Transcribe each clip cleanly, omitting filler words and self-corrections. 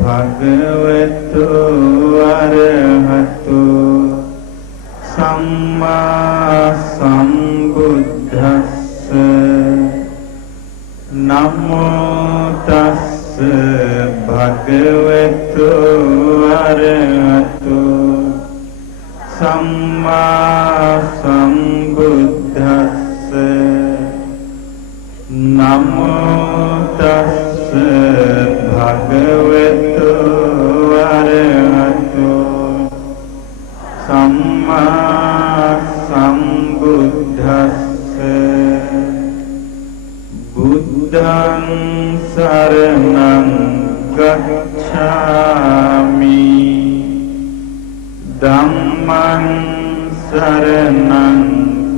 භගවතු අරහතු සම්මා සම්බුද්දස්ස නමෝ තස්ස භගවතු අරහතු සම්මා සම්බුද්දස්ස නමෝ තස්ස භගවතු අරහතු සම්මා සම්බුද්දස්ස බුද්ධං සරණං ගච්ඡාමි ධම්මං සරණං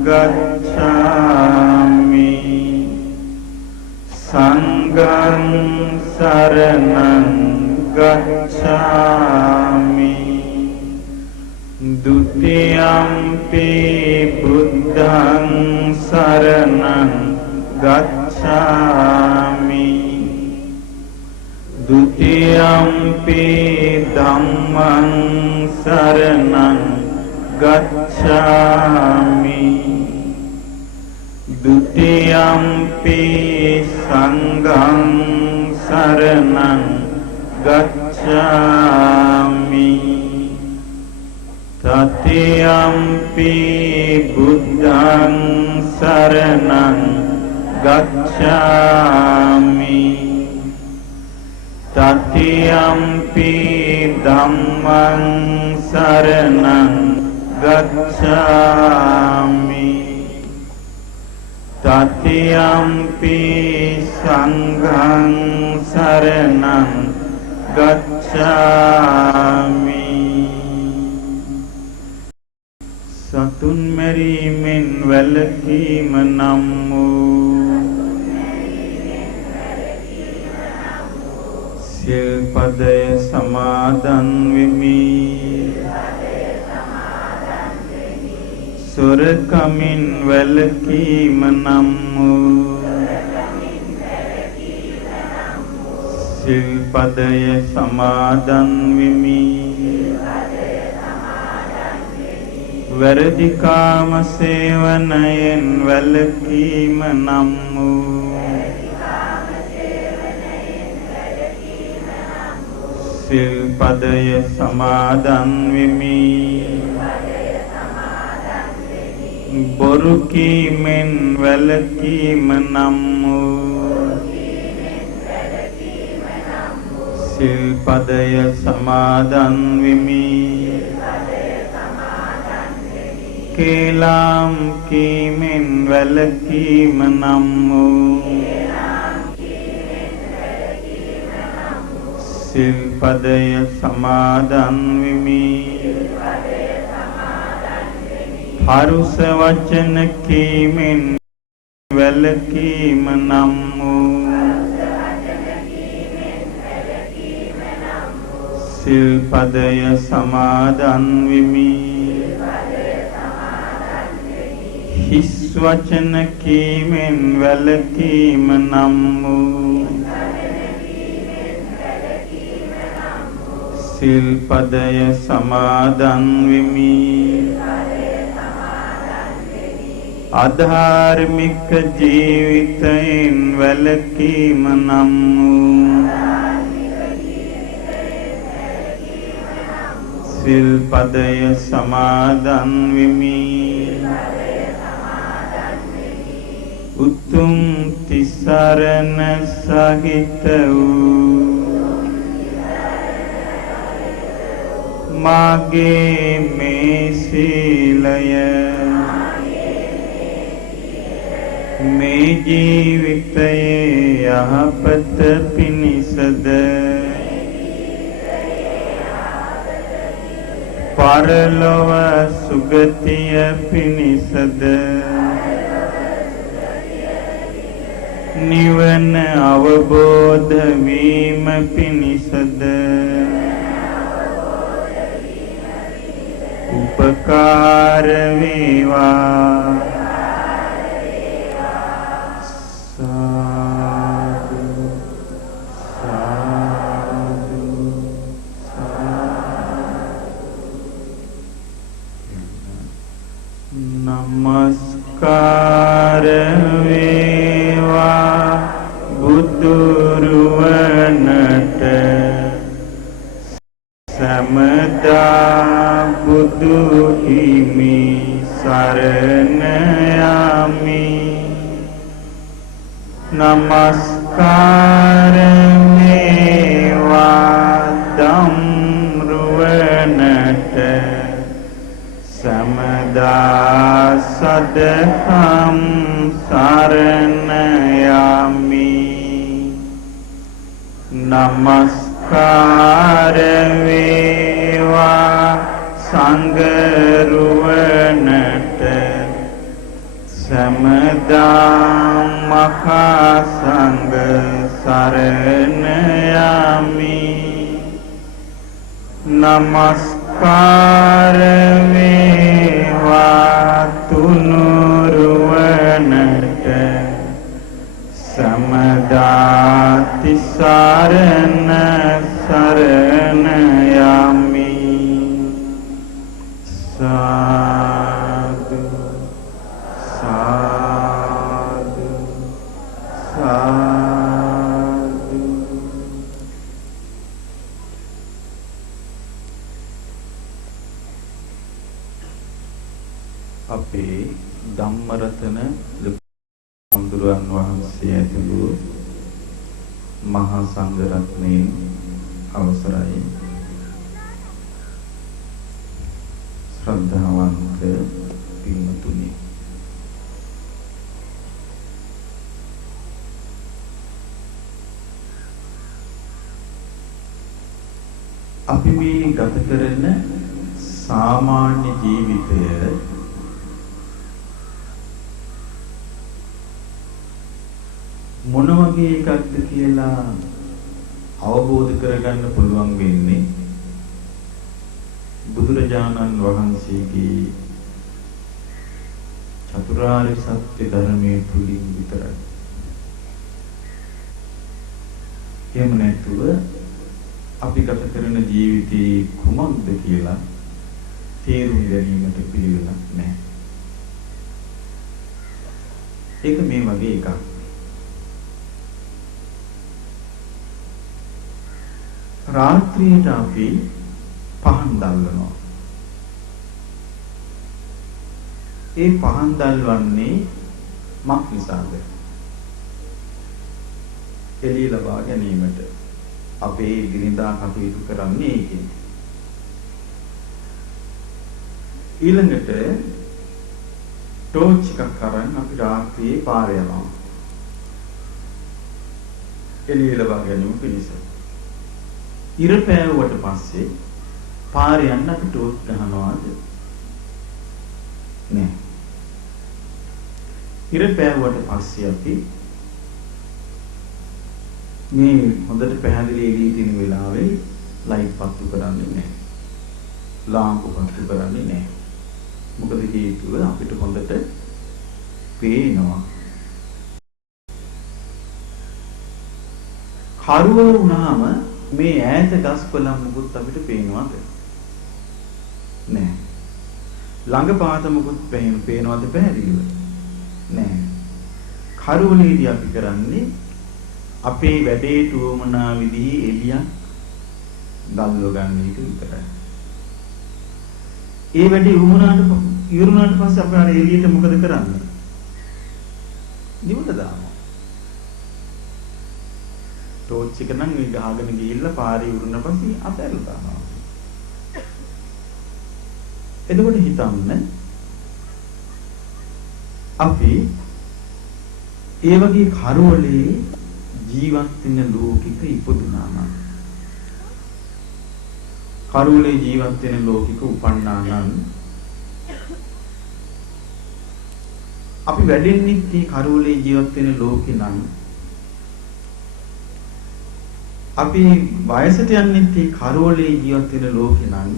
ගච්ඡාමි සංඝං සරණං ගච්ඡාමි ဒုတိယံ පි බුද්ධං සරණං ගච්ඡාමි ဒုတိယံ පි ධම්මං සරණං ගච්ඡාමි ဒုတိယံ පි සංඝං සරණං ගච්ඡාමි တတိယံ පි බුද්ධං සරණං ගච්ඡාමි တတိယံ පි ධම්මං සරණං ගච්ඡාමි တတိယံ පි සංඝං සරණං ගච්ඡාමි සතුන් මැරීමෙන් වැළකීම නම් වූ සිල්පදය සමාදන් වෙමි සොරකමින් වැළකීම නම් වූ සිල්පදය සමාදන් වෙමි වැරදි කාම සේවනයෙන් වැළකීම නම් වූ සිල්පදය සමාදන් වෙමි බොරු කීමෙන් වැළකීම නම් වූ සිල්පදය සමාදන් වෙමි කේලම් කීමෙන් වැළකීම නම් වූ සිල්පදය සමාදන් වෙමි පරුස වචන කීමෙන් වැළකීම නම් වූ සිල්පදය සමාදන් වෙමි හිස් වචන කීමෙන් වැළකීම නම් වූ සිල්පදය සමාදන් වෙමි අධාර්මික ජීවිතයෙන් වැළකීම නම් වූ සිල්පදය සමාදන් වෙමි උතුම් තිසරණ සහිත වූ මාගේ මේ සීලය මේ ජීවිතයේ යහපත පිණිසද පරලොව සුගතිය පිණිසද නිවන අවබෝධ වීම පිණිසද උපකාර වේවා සාදු සාදු නමස්කාර වේවා බුදුරුවනට සමදා බුදු හිමි සරණ යමි. නමස්කාර වේවා ධම්රුවනට සමදා සදහම් සරණ යමි. නමස්කාර වේවා සංඝරුවනට සමදා මහා සංඝ සරණ යමි. නමස්කාර වේවා තුනුරුවනට සමදා තිසරණ සරණ යමි. සාදු සාදු සාදු. අපේ ධම්මරතන හඳුරන් වහන්සේ ඇතුළු මහා සංඝ රත්නයේ අවසරයි. ශ්‍රද්ධාවන්ත පින්තුනි, අපි මේ ගත කරන සාමාන්‍ය ජීවිතය මොන වගේ එකක්ද කියලා අවබෝධ කරගන්න පුළුවන් වෙන්නේ බුදුරජාණන් වහන්සේගේ චතුරාර්ය සත්‍ය ධර්මයේ තුලින් විතරයි. එහෙම නැතුව අපි ගත කරන ජීවිතේ කුමක්ද කියලා තේරුම් ගැනීමට පිළිවෙලක් නැහැ. ඒක මේ වගේ එකක්. රාත්‍රියට අපි පහන් දැල්වනවා. ඒ පහන් දැල්වන්නේ මක් නිසාද? එළිය ලබා ගැනීමට. අපේ දිනදා කටයුතු කරන්නේ ඒකෙන්. ඊළඟට ටෝච් එකක් අරන් අපි රාත්‍රියේ පාර යනවා. එළිය ලබා ගැනීම පිණිස. ඉර පෑවුවට පස්සේ පාර යන්න අපි ටෝච් ගහනවාද? නෑ. ඉර පෑවුවට පස්සේ අපි මේ හොඳට පැහැදිලි එළිය තියෙන වෙලාවේ ලයිට් පත්තු කරන්නේ නැහැ. ලාම්පු පත්තු කරන්නේ නැහැ. මොකද හේතුව අපිට හොඳට පේනවා. කරුවර වුණාම මේ ඈත ගස්කොළන් මුකුත් අපිට පේනවද? නැහැ. ළඟ පාත මුකුත් පේනවද පැහැදිලිව? නැහැ. කරුවලේදී අපි කරන්නේ අපේ වැඩේට උවමනා විදිහේ එළියක් දැල්ව ගන්න එක විතරයි. ඒ වැඩේ ඉවරුණාට පස්සේ අපි අර එළියට මොකද කරන්නේ? නිවුල දානවා. ටෝච් එක නම් මේ ගහගෙන ගිහිල්ලා පාරේ ඉවරුණ පස්සේ අතහැරලා දානවා. එතකොට හිතන්න අපි ඒ වගේ කරවලේ ජීවත් වෙන ලෝකික ඉපදුනා නම්, කරවලේ ජීවත් වෙන ලෝකික උපන්නා නම් අපි වැඩෙන්නේ මේ කරවලේ ජීවත් වෙන ලෝකේ නම් අපි වයසට යන්නේ මේ කරවලේ ජීවත් වෙන ලෝකේ නම්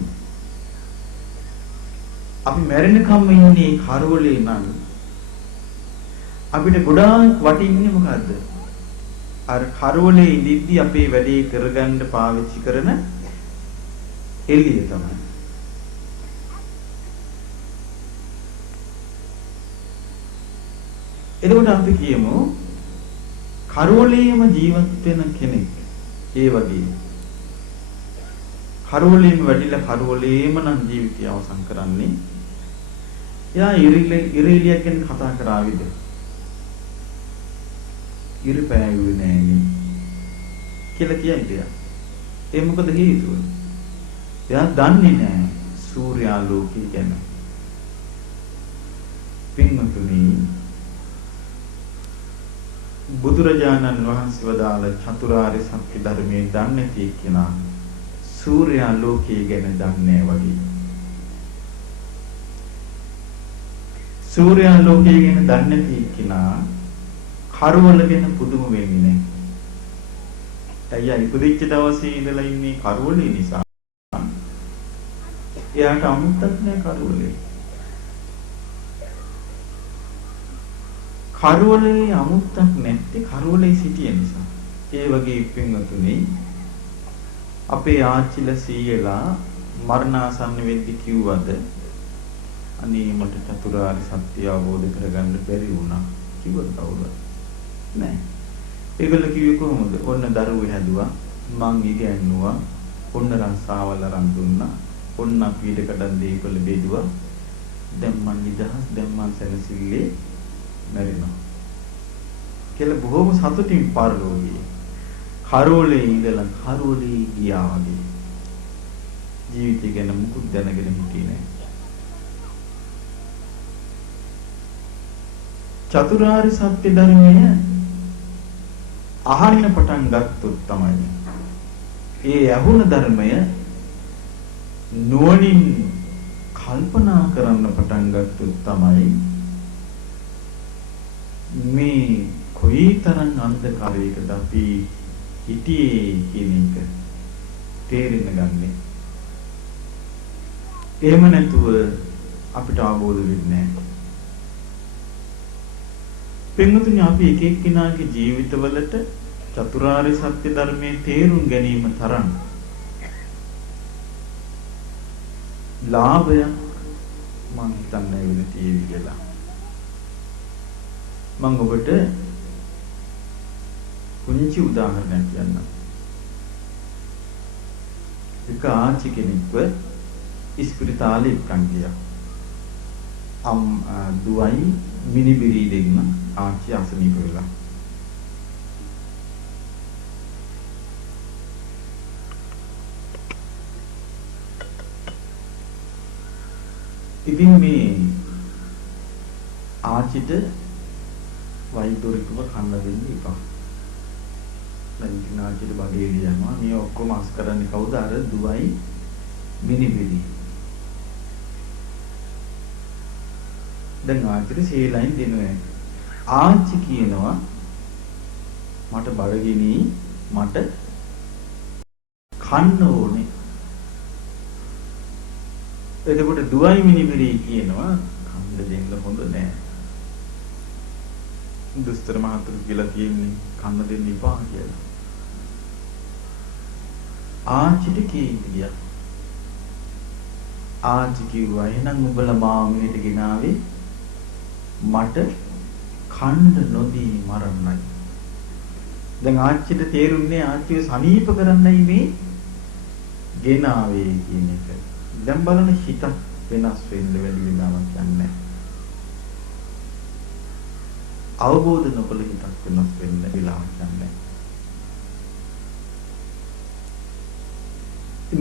අපි මැරෙනකම් ඉන්නේ කරවලේ නම් අපිට ගොඩාක් වටින්නේ මොකද්ද? අර කරවලේ ඉඳිද්දි අපේ වැඩේ කරගන්න පාවිච්චි කරන එළිය තමයි. එතකොට අපි කියමු කරවලේම ජීවත් වෙන කෙනෙක්. ඒ වගේ කරවලේම වැඩිලා කරවලේම නම් ජීවිතය අවසන් කරන්නේ. එයා ඉරේලියක් ගැන කතා කරාවිද? ඉරපෑයුවේ නෑනේ කියලා කියයිද? ඒ මොකද හේතුව? එයා දන්නේ නෑ සූර්යාලෝකය ගැන. පින්වතුනි, බුදුරජාණන් වහන්සේ වදාළ චතුරාර්ය සත්‍ය ධර්මයේ දන්නේ නැති කෙනා සූර්යාලෝකය ගැන දන්නේ වගේ. සූර්යාලෝකය ගැන දන්නේ නැති කෙනා කරවල ගැන පුදුම වෙන්නේ නැහැ. ඇයි ඉපදිච්ච දවසේ ඉඳලා ඉන්නේ කරවලේ නිසා. එයාට අමුත්තක් නෑ කරවලේ. කරවලේ අමුත්තක් නැත්තේ කරවලේ සිටිය නිසා. ඒ වගේ පින්වතුනි, අපේ ආච්චිලා සීයලා මරණාසන්න වෙද්දි කිව්වද අනේ මට චතුරාර්ය සත්‍ය අවබෝධ කරගන්න බැරි වුණා කිව්වද කවුරුද? නෑ. ඒගොල්ලෝ කිව්වේ කොහොමද? ඔන්න දරුවෝ හැදුවා, මං ඉගෙනුවා, ඔන්න රස්සාවල් අරන් දුන්නා, ඔන්න අපි ඊටකටන් දීපල බෙදුවා, දැන් මං නිදහස්, දැන් මං සැනසෙල්ලේ මැරෙනවා කියලා බොහොම සතුටින් පාරලෝකයේ කරෝලේ ඉඳලා කරෝලේ ගියා වගේ ජීවිතය ගැන මුකුත් දැනගෙන හිටියේ නෑ. චතුරාර්ය සත්‍ය ධර්මය අහන්න පටන් ගත්තොත් තමයි ඒ අහුන ධර්මය නුවණින් කල්පනා කරන්න පටන් ගත්තොත් තමයි මේ කොයිතරම් අන්ධකාරයකද අපි හිටියේ කියන එක තේරෙන්න ගන්නෙ. එහෙම නැතුව අපිට අවබෝධ වෙන්නේ නැහැ. පින්වතුනි, අපි එක එක්කිනාගේ ජීවිතවලට චතුරාර්ය සත්‍ය ධර්මයේ තේරුම් ගැනීම තරම් ලාභයක් මම හිතන්නේ වෙන තියෙවි කියලා. මම ඔබට පුංචි උදාහරණයක් කියන්නම්. එක ආච්චි කෙනෙක්ව ඉස්පිරිතාලේ එක්කන් ගියා. දුවයි මිනිබිරි දෙන්න ආච්චි අසනීප වෙලා. ඉතින් මේ ආච්චිට වෛද්‍යවරයෙකුව කන්න දෙන්න එපා. දැන් ඉතින් ආච්චිට බඩේ යනවා. මේ ඔක්කොම අස් කරන්නේ කවුද? අර දුවයි මිනිබිරි. දැන් ආච්චිට සීලයින් දෙනවා. ආච්චි කියනවා මට බඩගිනි, මට කන්න ඕනේ. එතකොට දුවයි මිනිබිරි කියනවා කන්න දෙන්න හොඳ නෑ. දුස්තර මහතුරු කියලා කියන්නේ කන්න දෙන්න එපා කියලා. ආච්චිට කීකියා. ආච්චි කිව්වා එහෙනම් උඹලා මාව මෙහෙට ගෙනාවේ මට කන්න නොදී මරන්නයි. දැන් ආච්චිට තේරුන්නේ ආච්චිව සනීප කරන්නයි මේ ගෙනාවේ කියන එක. දැන් බලන්න හිත වෙනස් වෙන්න වැඩි වෙලාවක් යන්නේ. අවබෝධ නොකළ හිතක් වෙනස් වෙන්න වෙලාවක් යන්නේ.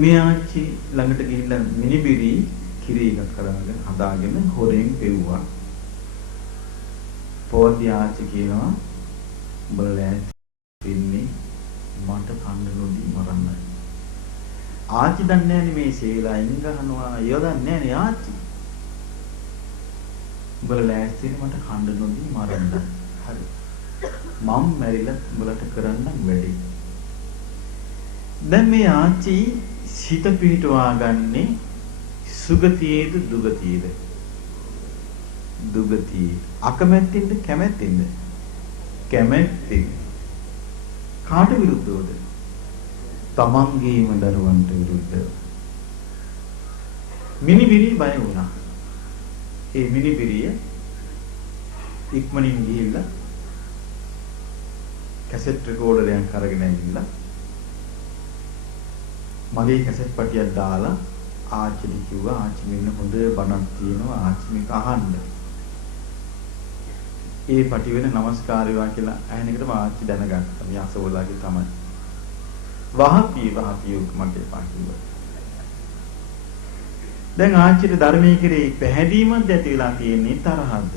මේ ආච්චි ළඟට ගිහිල්ලා මිනිබිරි කිරි එකක් කරගෙන හදාගෙන හොරෙන් පෙව්වා. පොඩි ආච්චි කියනවා බලලා ඉන්නේ මට කන්න නොදී මරන්නයි. ආච්චි දන්නේ නැහැ මේ සීලයින් ගහනවා යොදන්නේ නැහැ ආච්චි. බලලා මට කන්න නොදී මරන්න. හරි. මම මැරිලා උඹලට කරන්න වැඩි. දැන් මේ ආච්චි සිත පිහිටවා ගන්නේ සුගතියේද දුගතියේද? දුගතියේ. අකමැත්තෙන්ද කැමැත්තෙන්ද? කැමැත්තෙන්. කාට විරුද්ධවද? තමන්ගේම දරුවන්ට විරුද්ධව. මිනිබිරි බය වුණා. ඒ මිනිබිරිය ඉක්මනින් ගිහිල්ලා කැසට් රෙකෝඩරයක් අරගෙන ඇවිල්ලා මගේ කැසට් පටියක් දාලා ආච්චිට කිව්වා ආච්චි මෙන්න හොඳ බණක් තියෙනවා ආච්චි මේක අහන්න. ඒ පටි වෙන নমස්කාර වේවා කියලා ඇහෙන එකට ආච්චි දැනගත්තා. මේ අසවලාගේ තමයි. වහපී මගේ පාකිව්වා. දැන් ආච්චිට ධර්මයේ කෙරේ පැහැදීමක් ඇති වෙලා තියෙන්නේ තරහක්ද?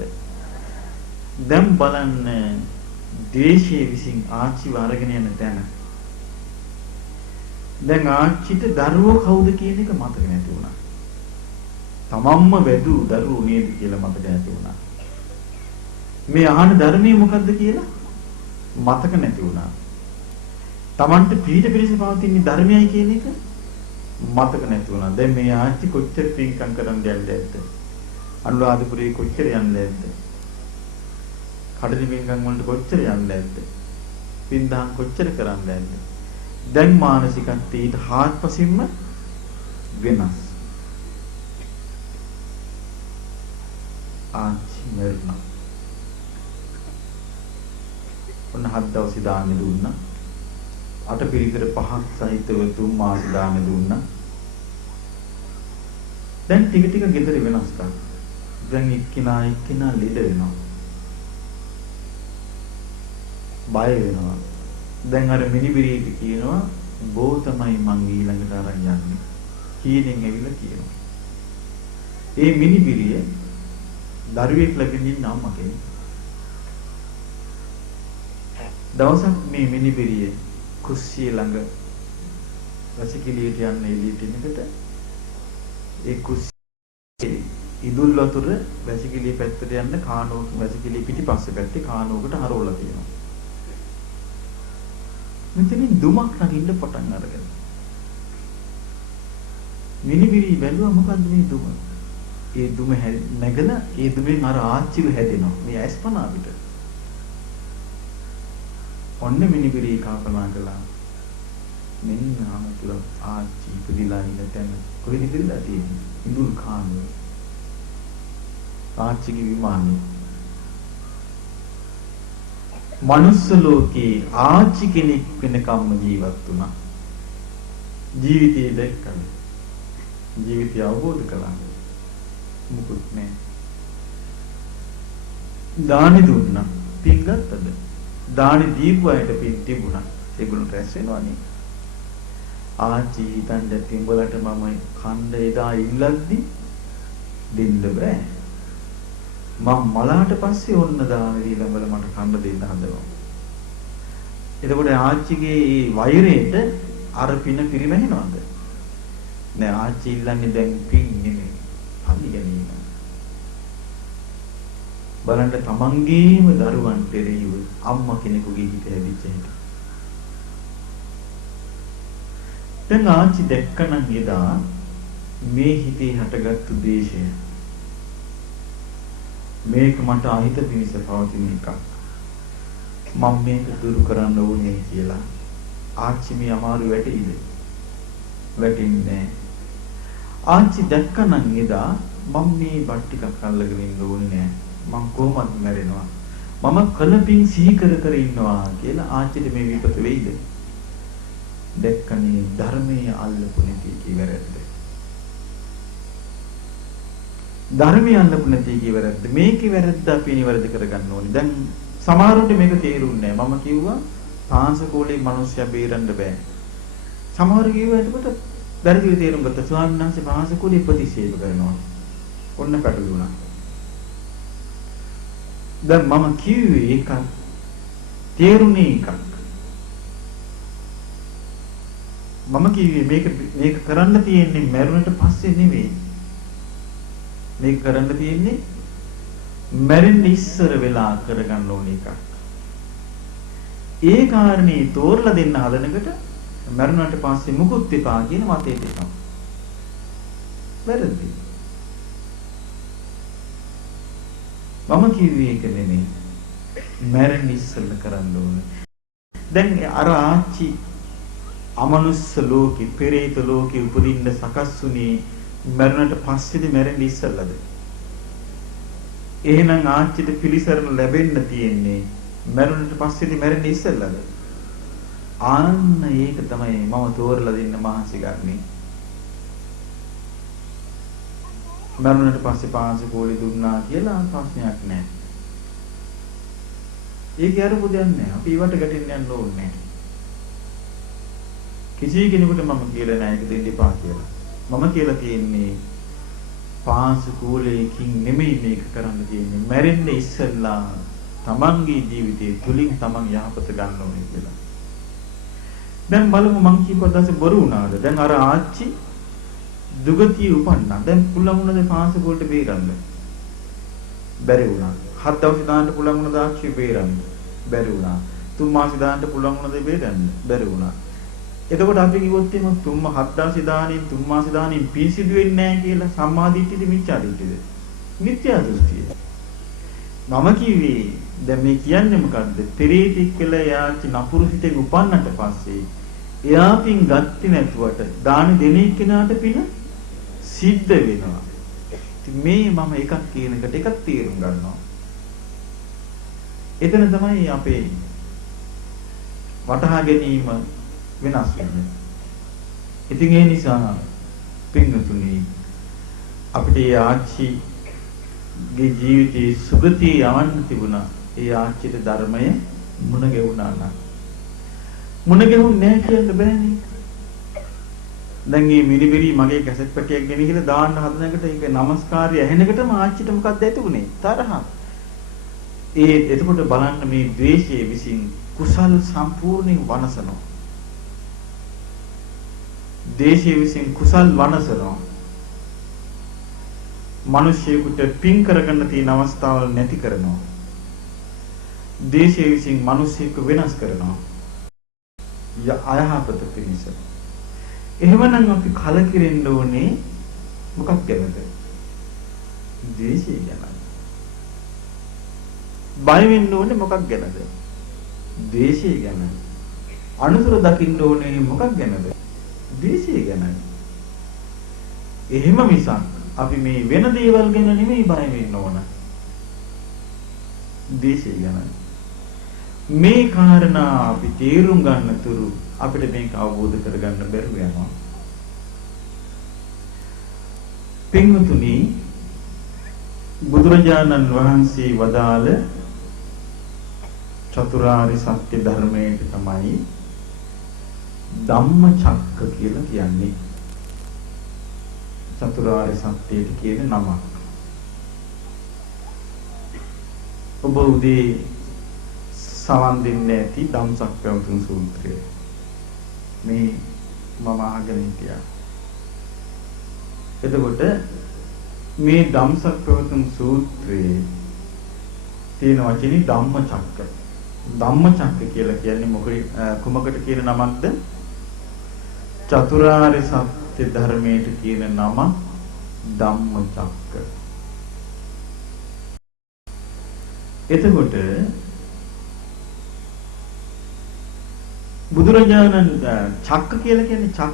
දැන් බලන්න ද්වේෂයේ විසින් ආච්චිව අරගෙන යන තැන. දැන් ආච්චිට දරුවෝ කවුද කියන එක මතක නැති වුණා. තමන්ම වැදූ දරුවෝ නේද කියලා මතක නැති වුණා. මේ අහන ධර්මයේ මොකද්ද කියලා මතක නැති වුණා. තමන්ට පීඩ පිළිස පවතින ධර්මයයි කියන එක මතක නැති වුණා. දැන් මේ ආච්චි කොච්චර පින්කම් කරන් යන්නේ නැද්ද? අනුරාධපුරේ කොච්චර යන්නේ නැද්ද? කඩලි පින්කම් වලට කොච්චර යන්නේ නැද්ද? පින්දාම් කොච්චර කරන්නේ නැද්ද? දැන් මානසිකත්වයේ ඊට හාත්පසින්ම වෙනස්. ආච්චි මරුණා. ඔන්න 7 දවස් දාන්න දුන්නා. 8 පිරිකර 5ක් සහිතව 3 මාස දාන්න දුන්නා. දැන් ටික ටික ගෙදර වෙනස්කම්. දැන් එක්කිනා ලෙඩ වෙනවා. බය වෙනවා. දැන් අර මිනිබිරියට කියනවා බෝ තමයි මං ඊළඟට අරන් යන්නේ. කීනෙන් ඇවිල්ලා කියනවා. ඒ මිනිබිරිය දරුවෙක් ළඟින් ඉන්න අම්මා කෙනෙක්. දවසක් මේ මිනිබිරිය කුස්සිය ළඟ වැසිකිළියට යන්න එළියට එනකොට ඒ කුස්සියේ ඉදුල් වතුර වැසිකිළිය පැත්තට යන්න කානුවක වැසිකිළිය පිටිපස්සේ පැත්තේ කානුවකට හරවලා තියෙනවා. මෙතනින් දුමක් නගින්න පටන් අරගෙන. මිනිබිරි බැලුවා මොකද්ද මේ දුම? ඒ දුම නැගලා ඒ දුමෙන් අර ආච්චිව හැදෙනවා. මේ ඇස්පනා පිට. ඔන්න මිනිබිරි කල්පනා කළා. මෙන්න අමතුල ආච්චි ඉපදිලා ඉන්න තැන කොහෙද ඉපදිලා තියෙන්නේ? ඉඳුල් කානුවේ. ආච්චිගේ විමානේ. මනුස්ස ලෝකේ ආච්චි කෙනෙක් වෙනකම්ම ජීවත් වුණා. ජීවිතේ දැක්කම ජීවිතය අවබෝධ කළා. මුකුත් නෑ. දානි දුන්නා. පින් ගත්තද? දානි දීපු අයට පින් තිබුණා. ඒගොල්ලෝ රැස් වෙනවනේ. ආච්චි හිතන් දැක්කින් වලට මම කණ්ඩ එදා ඉල්ලද්දි දෙන්න බෑ. මම මලාට පස්සේ ඔන්න දාන දීලා බල මට කන්න දෙන්න හදනවා. එතකොට ආච්චිගේ මේ වෛරයට අර පින පිරිමැහෙනවද? නෑ ආච්චි ඉල්ලන්නේ දැන් පින් නෙමෙයි. පලි ගැනීම. බලන්න තමන්ගේම දරුවන්ට එරෙහිව අම්මා කෙනෙකුගේ හිත හැදිච්ච හැටි. දැන් ආච්චි දැක්කනම් එදා මේ හිතේ හටගත්තු ද්වේෂය මේක මට අහිත පිණිස පවතින එකක්. මම මේක දුරු කරන්න ඕනේ කියලා ආච්චි මේ අමාරු වැටෙයිද? වැටෙන්නේ නැහැ. ආච්චි දැක්කනම් එදා මම මේ බත් ටිකක් අල්ලගෙන ඉන්න ඕනේ නැහැ. මං කොහොමද මැරෙනවා? මම කලපින් සිහි කර ඉන්නවා කියලා ආච්චිට මේ විපත වෙයිද? දැක්කනේ ධර්මයේ අල්ලපු නැති කිවරද්ද? ධර්මයේ අල්ලපු නැති කිවරද්ද? මේකේ වැරද්ද අපි නිවැරදි කරගන්න ඕනේ. දැන් සමහරවිට මේක තේරුන්නේ නැහැ. මම කිව්වා පාංශකෝලේ මිනිස්සයා බේරන්න බෑ. සමහර කිව්වා එතකොට වැරදිව තේරුම් ගත්තා. ස්වාමීන් වහන්සේ පාංශකෝලේ ප්‍රතික්ෂේප කරනවා. ඔන්න පැටලුණා වුණා. දැන් මම කිව්වේ එකක් තේරුණේ එකක්. මම කිව්වේ මේක කරන්න තියෙන්නේ මරුණට පස්සේ නෙවෙයි. මේක කරන්න තියෙන්නේ මැරෙන්න ඉස්සර වෙලා කරගන්න ඕන එකක්. ඒ කාරණේ තෝරලා දෙන්න හදනකොට මරුණට පස්සේ මුකුත් එපා කියන මතයට එනවා. වැරදි. මම කිව්වේ ඒක නෙමෙයි. මැරෙන්න ඉස්සෙල්ල කරන්න ඕනේ. දැන් අර ආච්චි අමනුස්ස ලෝකේ, පෙරේත ලෝකේ උපදින්න සකස් වුණේ මරණයට පස්සේද මැරෙන්න ඉස්සෙල්ලද? එහෙනම් ආච්චිට පිළිසරණ ලැබෙන්න තියෙන්නේ මරුණට පස්සේදී මැරෙන්නේ ඉස්සෙල්ලාද? ආන්න ඒක තමයි මම තෝරලා දෙන්න මහන්සි ගන්නේ. මරුණට පස්සේ පාංශ කෝලි දුන්නා කියලා ප්‍රශ්නයක් නැහැ. ඒක අරුබුදයක් නැහැ. අපි ඊවට ගැටෙන්න යන්න ඕනේ නැහැ. කිසි කෙනෙකුට මම කියලා නැහැ ඒක දෙන්න එපා කියලා. මම කියලා තියෙන්නේ පාංශ කෝලයකින් නෙමෙයි මේක කරන්න තියෙන්නේ. මැරෙන්න ඉස්සෙල්ලා තමන්ගේ ජීවිතයේ තුලින් තමන් යහපත ගන්න ඕනේ කියලා. දැන් බලමු මං කියපු දවසේ බොරු වුණාද? දැන් අර ආච්චි දුගතිය උපන්නා. දැන් පුළුවන් වුණාද පාංශ කෝලට බේරන්න? බැරි වුණා. 7 දවස් දාන්න පුළුවන් වුණාද ආච්චි බේරන්න? බැරි වුණා. 3 මාස දාන්න පුළුවන් වුණාද බේරන්න? බැරි වුණා. එතකොට අපි කිව්වොත් එහෙම 7 දවස් දානින් 3 මාස දානින් පිසිදු වෙන්නේ නැහැ කියලා සම්මාදිට්ඨියද මිච්ඡා දිට්ඨියද? මිත්‍යා දෘෂ්ටිය. මම කිව්වේ දැන් මේ කියන්නේ මොකද්ද? පෙරේතෙක් කියලා යාචි නපුරු සිතෙන් උපන්නට පස්සේ එයා පින් ගත්තේ නැතුවට දාන දෙන එක්කෙනාට පින සිද්ධ වෙනවා. ඉතින් මේ මම එකක් කියනකට එකක් තේරුම් ගන්නවා. එතන තමයි අපේ වටහා ගැනීම වෙනස් වෙන්නේ. ඉතින් ඒ නිසා පින්තුනි අපිට ආච්චිගේ ජීවිතයේ සුගතිය යවන්න තිබුණා. ඒ ආච්චිට ධර්මය මුණ ගැහුණා නම් මුණ ගැහුන්නේ නැහැ කියන්න බෑනේ. දැන් මේ මිරිබිරි මගේ කැසට් පැටියක් ගෙනහිලා දාන්න හදනකොට ඒක নমස්කාරය ඇහෙනකොටම ආච්චිට මොකක්ද ඇතිුනේ? තරහ. එතකොට බලන්න මේ ද්වේෂයේ විසින් කුසල් සම්පූර්ණයෙන් වනසනවා. දේශයේ විසින් කුසල් වනසනවා. මිනිසියෙකුට පින් කරගන්න තියෙන අවස්ථාවල් නැති කරනවා. දේශයේ විසින් මිනිසියෙකු වෙනස් කරනවා. අයහපත පිණිස. එහෙමනම් අපි කලකිරෙන්න ඕනේ මොකක් ගැනද? දේශය ගැන. බය වෙන්න ඕනේ මොකක් ගැනද? දේශය ගැන. අනුසර දකින්න ඕනේ මොකක් ගැනද? දේශය ගැන. එහෙම මිසක් අපි මේ වෙන දේවල් ගැන නෙමෙයි බය වෙන්න ඕන. දේශය ගැන. මේ කාරණා අපි තේරුම් ගන්න තුරු අපිට මේක අවබෝධ කරගන්න බැරුව යනවා. පින්වතුනි බුදුරජාණන් වහන්සේ වදාළ චතුරාර්ය සත්‍ය ධර්මයේ තමයි ධම්මචක්ක කියලා කියන්නේ. චතුරාර්ය සත්‍යයට කියන නමක්. ඔබ උදේ සවන් දෙන්නේ නැති ධම්සක්කවතුන් සූත්‍රය මේ මම අහගෙන හිටියා. එතකොට මේ ධම්සක්කවතුන් සූත්‍රයේ තියෙන වචනේ ධම්මචක්ක. ධම්මචක්ක කියලා කියන්නේ කුමකට කියන නමක්ද? චතුරාර්ය සත්‍ය ධර්මයට කියන නම ධම්මචක්ක. එතකොට බුදුරජාණන් චක්ක කියලා කියන්නේ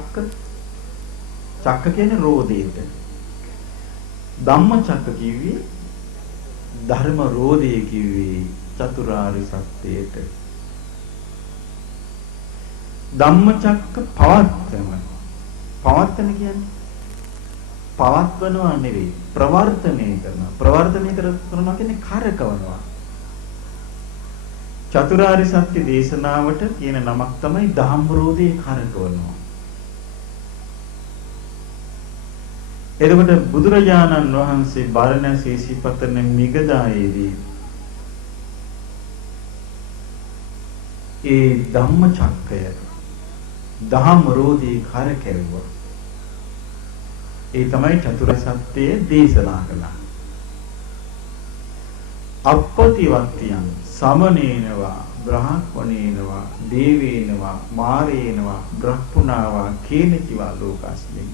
චක්ක කියන්නේ රෝදයට. ධම්මචක්ක කිව්වේ ධර්ම රෝදය කිව්වේ චතුරාර්ය සත්‍යයට. ධම්මචක්ක පවත්තන කියන්නේ පවත්වනවා නෙවෙයි ප්‍රවර්තනය කරනවා. ප්‍රවර්තනය කරනවා කියන්නේ කරකවනවා. චතුරාර්ය සත්‍ය දේශනාවට කියන නමක් තමයි ධම්මරෝධේ කරකවනවා. එතකොට බුදුරජාණන් වහන්සේ බරණැසී සිපතන මිගදායේදී ඒ ධම්මචක්කය ධම්මරෝධේ කරකැවුවා. ඒ තමයි චතුරාර්ය සත්‍ය දේශනා කළා. අප්පතිවත්තියං සමනේනවා බ්‍රහ්මණේනවා දේවේනවා මාරේනවා බ්‍රහ්මුණාවා කේනචිවා ලෝකස්මින්.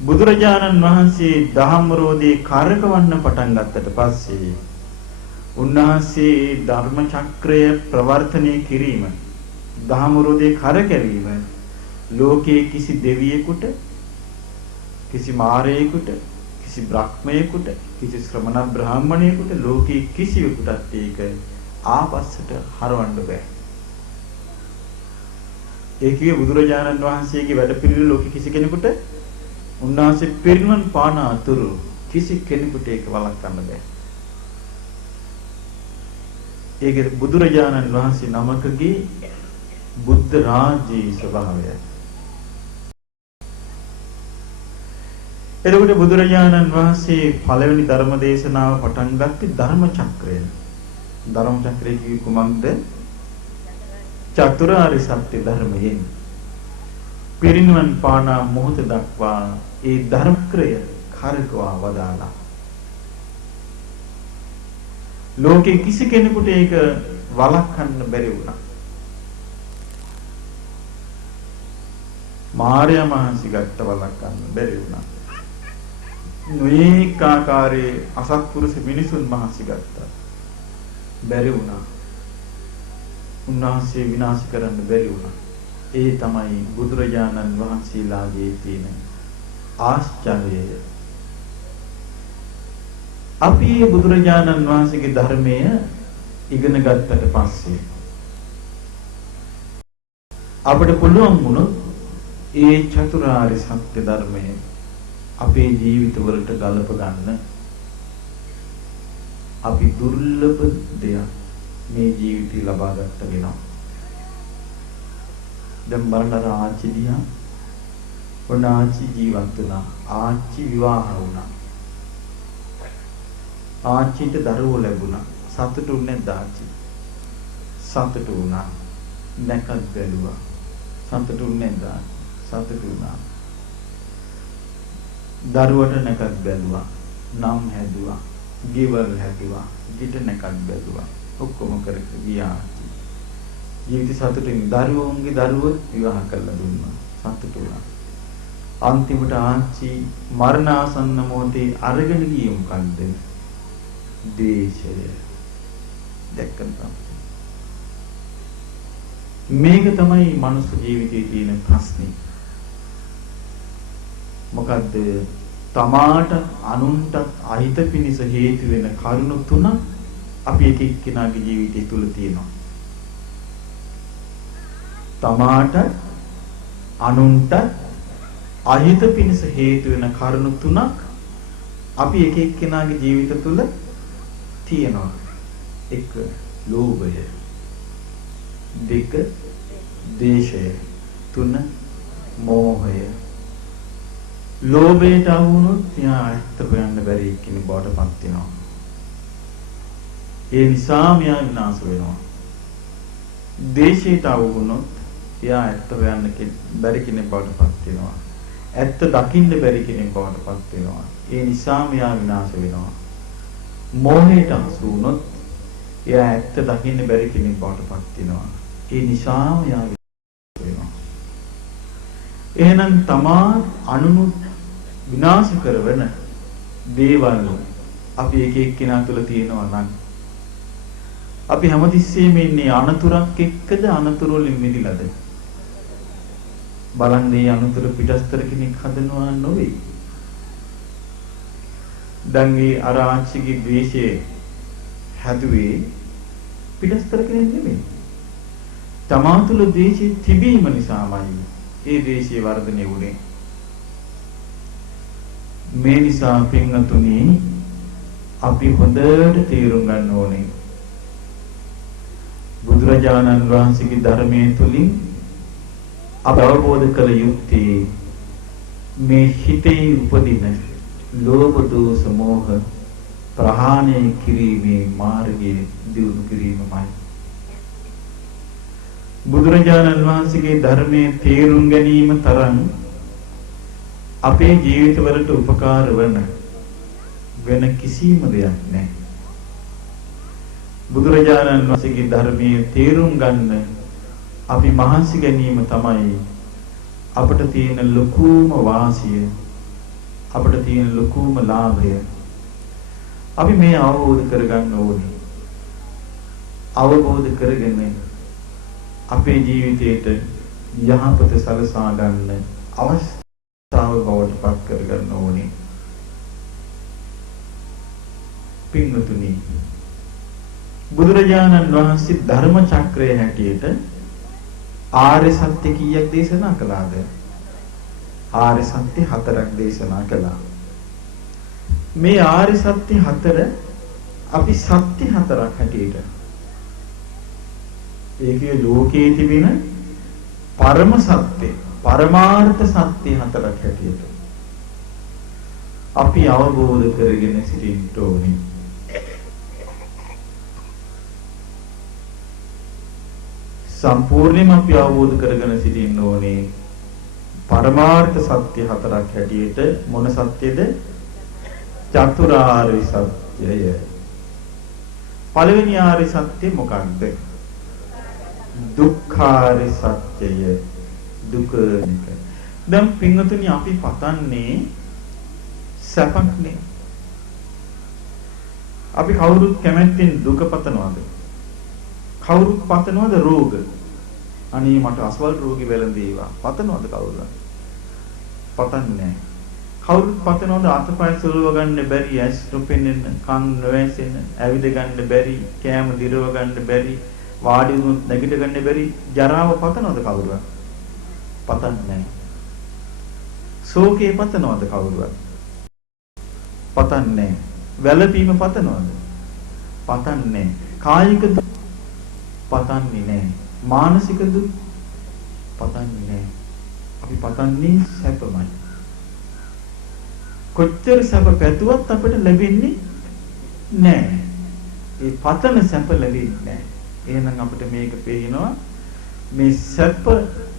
බුදුරජාණන් වහන්සේ ධම්මරෝධේ කරකවන්න පටන් ගත්තට පස්සේ උන්වහන්සේ ධර්ම චක්‍රය ප්‍රවර්තනය කිරීම ධම්මරෝධේ කරකැවීම ලෝකයේ කිසි දෙවියෙකුට කිසි මාරයෙකුට කිසි බ්‍රහ්මයෙකුට කිසි ශ්‍රමණ බ්‍රාහ්මණයෙකුට ලෝකේ කිසිවෙකුටත් ඒක ආපස්සට හරවන්න බෑ. ඒ කියේ බුදුරජාණන් වහන්සේගේ වැඩ පිළිවෙල ලෝකේ කිසි කෙනෙකුට උන්වහන්සේ පිරිනිවන් පාන අතුරු කිසි කෙනෙකුට ඒක වළක්වන්න බෑ. ඒක බුදුරජාණන් වහන්සේ නමකගේ බුද්ධ රාජ්‍යයේ ස්වභාවය. එතකොට බුදුරජාණන් වහන්සේ පළවෙනි ධර්ම දේශනාව පටන් ගත්තේ ධර්ම චක්‍රයෙන්. ධර්ම චක්‍රය කිව්වේ කුමක්ද? චතුරාර්ය සත්‍ය ධර්මයෙන්. පිරිනිවන් පාන මොහොත දක්වා ඒ ධර්මක්‍රය කරකවා වදාලා. ලෝකේ කිසි කෙනෙකුට ඒක වළක්වන්න බැරි වුණා. මාර්යා මහන්සි ගත්ත වළක්වන්න බැරි වුණා. නොඑක ආකාරයේ අසත්පුරුෂ මිනිසුන් මහන්සි ගත්තා. බැරි වුණා. උන්වහන්සේ විනාශ කරන්න බැරි වුණා. ඒ තමයි බුදුරජාණන් වහන්සේලාගේ තියෙන ආශ්චර්යය. අපි බුදුරජාණන් වහන්සේගේ ධර්මය ඉගෙන ගත්තට පස්සේ අපිට පුළුවන් වුණොත් ඒ චතුරාර්ය සත්‍ය ධර්මය අපේ ජීවිතවලට ගලප ගන්න අපි දුර්ලභ දෙයක් මේ ජීවිතේ ලබා ගන්න වෙනවා. දැන් බලන්න ආච්චි දිහා ඔන්න ආච්චි ජීවත් වුණා. ආච්චි විවාහ වුණා. ආච්චිට දරුවෝ ලැබුණා. සතුටුුනේ නැද්ද ආච්චි? සතුටු වුණා. නැකත් බැලුවා. සතුටුුනේ නැද්ද? සතුටු වුණා. දරුවට නැකත් බැලුවා. නම් හැදුවා. ගෙවල් හැදුවා. ඊට නැකත් බැලුවා. ඔක්කොම කරගෙන ගියා. ජීවිත සතුටින් දරුවෝන්ගේ දරුවෝ විවාහ කරලා දුන්නා. සතුටු වුණා. අන්තිමට ආච්චි මරණාසන්න මොහොතේ අරගෙන ගියේ මොකද්ද? දේශය. දැක්කද? මේක තමයි මනුස්ස ජීවිතයේ තියෙන ප්‍රශ්නේ. මොකද්ද? තමාට අනුන්ට අහිත පිණිස හේතු වෙන කරුණු තුනක් අපි එක එක්කෙනාගේ ජීවිතය තුල තියෙනවා. තමාට අනුන්ට අහිත පිණිස හේතු වෙන කරුණු තුනක් අපි එක එක්කෙනාගේ ජීවිත තුල තියෙනවා. 1 ලෝභය, 2 දේශය, 3 මෝහය. ලෝභයට අහු වුණොත් එයා ඇත්ත හොයන්න බැරි කෙනෙක් බවට පත් වෙනවා. ඒ නිසා මෙයා විනාශ වෙනවා. දේශයට අහු වුණොත් එයා ඇත්ත හොයන්න බැරි කෙනෙක් බවට පත් වෙනවා. ඇත්ත දකින්න බැරි කෙනෙක් බවට පත් වෙනවා. ඒ නිසා මෙයා විනාශ වෙනවා. මෝහයට අහු වුණොත් එයා ඇත්ත දකින්න බැරි කෙනෙක් බවට පත් වෙනවා. ඒ නිසා මෙයා විනාශ වෙනවා. එහෙනම් තමා අනුනුත් විනාශ කරවන දේවල් අපි එක එක්කෙනා තුළ තියෙනවා නම් අපි හැමතිස්සෙම ඉන්නේ අනතුරක් එක්කද අනතුරු වලින් මිදිලාද? බලන්නේ අනතුරු පිටස්තර කෙනෙක් හදනවා නොවේ. දැන් මේ අර ආච්චිගේ ද්වේෂයේ හැදුවේ පිටස්තර කෙනෙක් නෙමෙයි. තමා තුළ ද්වේෂය තිබීම නිසාමයි ඒ ද්වේෂය වර්ධනය වුනේ. මේ නිසා පින්වතුනි අපි හොඳට තේරුම් ගන්න ඕනේ බුදුරජාණන් වහන්සේගේ ධර්මයේ තුලින් අප අවබෝධ කළ යුත්තේ මේ හිතේ උපදින ලෝභ දෝෂ මෝහ ප්‍රහාණය කිරීමේ මාර්ගයේ දියුණු කිරීමයි. බුදුරජාණන් වහන්සේගේ ධර්මයේ තේරුම් ගැනීම තරම් අපේ ජීවිතවලට උපකාර වන වෙන කිසිම දෙයක් නැහැ. බුදුරජාණන් වහන්සේගේ ධර්මයේ තේරුම් ගන්න අපි මහන්සි ගැනීම තමයි අපට තියෙන ලොකුම වාසිය, අපට තියෙන ලොකුම ලාභය. අපි මේ අවබෝධ කරගන්න ඕනේ. අවබෝධ කරගෙන අපේ ජීවිතයට යහපත සලසා ගන්න අවස්ථාව බවට පත් කරගන්න ඕනේ. පින්වතුනි බුදුරජාණන් වහන්සේ ධර්ම චක්‍රයේ හැටියට ආර්ය සත්‍ය කීයක් දේශනා කළාද? ආර්ය සත්‍ය 4ක් දේශනා කළා. මේ ආර්ය සත්‍ය 4 අපි සත්‍ය 4ක් හැටියට ඒකේ ලෝකයේ තිබෙන පරම සත්‍ය පරමාර්ථ සත්‍ය 4ක් හැටියට අපි අවබෝධ කරගෙන සිටින්න ඕනේ. සම්පූර්ණයෙන්ම අපි අවබෝධ කරගෙන සිටින්න ඕනේ. පරමාර්ථ සත්‍ය 4ක් හැටියට මොන සත්‍යද? චතුරාර්ය සත්‍යය. පළවෙනි ආර්ය සත්‍ය මොකක්ද? දුක්ඛාර්ය සත්‍යය. දුක නික. දැන් පින්වතුනි අපි පතන්නේ සැපක්නේ. අපි කවුරුත් කැමැත්තෙන් දුක පතනවාද? කවුරුත් පතනවාද රෝග? අනේ මට අසවල් රෝගී වැළඳේවා. පතනවාද කවුරුත්? පතන්නේ නැහැ. කවුරුත් පතනවාද අතපය සුලව ගන්න බැරි, ඇස් නොපෙනෙන, කන් නොඇසෙන, ඇවිද ගන්න බැරි, කෑම දිරව ගන්න බැරි, වාඩි වුණොත් නැගිට ගන්න බැරි ජරාව පතනවාද කවුරුත්? පතන්නේ නැහැ. ශෝකේ පතනවාද කවුරුත්? පතන්නේ නැහැ. වැළපීම පතනවාද? පතන්නේ නැහැ. කායික දුක් පතන්නේ නැහැ. මානසික දුක් පතන්නේ නැහැ. අපි පතන්නේ සැපමයි. කොච්චර සැප පැතුවත් අපිට ලැබෙන්නේ නැහැ. ඒ පතන සැප ලැබෙන්නේ නැහැ. එහෙනම් අපිට මේක පේනවා මේ සැප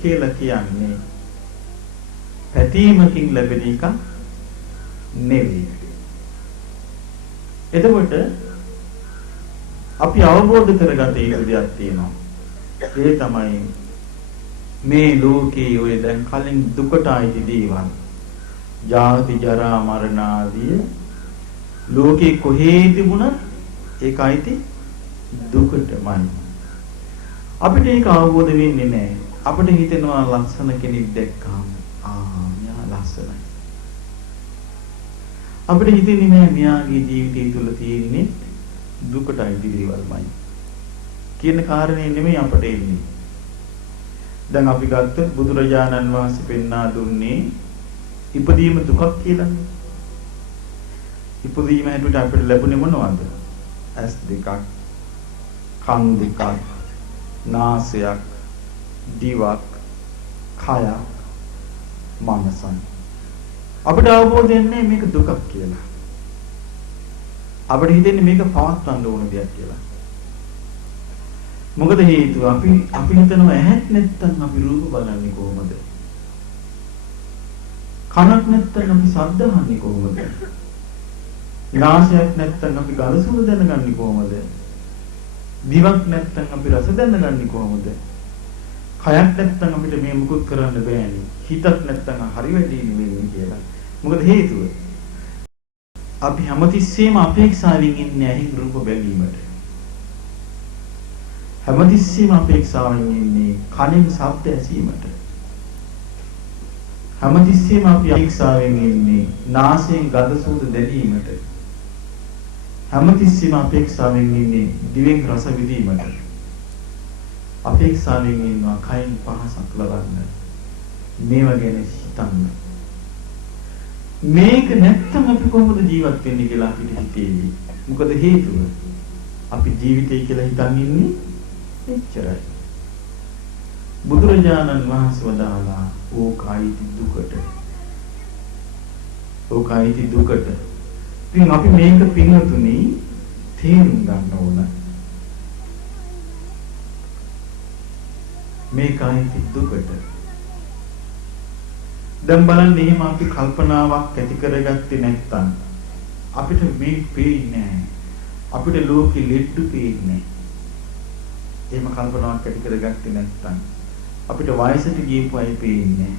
කියලා කියන්නේ පැතීමකින් ලැබෙන එක නෙවෙයි. එතකොට අපි අවබෝධ කරගත යුතු දෙයක් තියෙනවා. ඒ තමයි මේ ලෝකේ ඔය දැන් කලින් දුකට ආйти දේවල්. ජාති ජරා මරණ ආදී ලෝකේ කොහේ තිබුණත් ඒක ආйти දුකටමයි. අපිට ඒක අවබෝධ වෙන්නේ නැහැ. අපිට හිතෙනවා ලස්සන කෙනෙක් දැක්කම මෙයා ලස්සනයි. අපිට හිතෙන්නේ නෑ මෙයාගේ ජීවිතය තුළ තියෙන්නේ දුකට ආйти දේවල්මයි. කියන කාරණේ නෙමෙයි අපට එන්නේ. දැන් අපි ගත්තොත් බුදුරජාණන් වහන්සේ පෙන්වා දුන්නේ ඉපදීම දුකක් කියලානේ. ඉපදීම හැටියට අපිට ලැබුණේ මොනවද? ඇස් දෙකක්, කන් දෙකක්, නාසයක්, දිවක්, කයක්, මනසයි. අපිට අවබෝධ වෙන්නේ මේක දුකක් කියලා. අපිට හිතෙන්නේ මේක පවත්වන්න ඕන දෙයක් කියලා. මොකද හේතුව අපි හිතනවා ඇහක් නැත්තම් අපි රූප බලන්නේ කොහොමද? කනක් නැත්තම් අපි ශබ්ද අහන්නේ කොහොමද? නාසයක් නැත්තම් අපි ගඳ සුවඳ දැනගන්නේ කොහොමද? දිවක් නැත්තම් අපි රස දැනගන්නේ කොහොමද? කයක් නැත්තම් අපිට මේ මුකුත් කරන්න බෑනේ. හිතක් නැත්තම් හරි වැඩි නෙමෙයි කියලා. මොකද හේතුව? අපි හැමතිස්සෙම අපේක්ෂාවෙන් ඉන්නේ ඇහි රූප බැලීමට. හැමතිස්සෙම අපේක්ෂාවෙන් ඉන්නේ කනෙන් ශබ්ද ඇසීමට. හැමතිස්සෙම අපි අපේක්ෂාවෙන් ඉන්නේ නාසයෙන් ගඳ සුවඳ දැනීමට. හැමතිස්සෙම අපේක්ෂාවෙන් ඉන්නේ දිවෙන් රස විඳීමට. අපේක්ෂාවෙන් ඉන්නවා කයින් පහසක් ලබන්න. මේවා ගැන හිතන්න. මේක නැත්තම් අපි කොහොමද ජීවත් වෙන්නේ කියලා අපිට හිතේවි. මොකද හේතුව? අපි ජීවිතය කියලා හිතන් ඉන්නේ එච්චරයි. බුදුරජාණන් වහන්සේ වදාළා ඕකයිති දුකට. ඕකයිති දුකට. ඉතින් අපි මේක පින්වතුනි තේරුම් ගන්න ඕන. මේකයිති දුකට. දැන් බලන්න එහෙම අපි කල්පනාවක් ඇති කරගත්තේ නැත්නම් අපිට මේ පේන්නේ නැහැ. අපිට ලෝකෙ ලෙඩ පේන්නේ. එහෙම කල්පනාවක් ඇති කරගත්තේ නැත්නම් අපිට වයසට ගියපු අය පේන්නේ.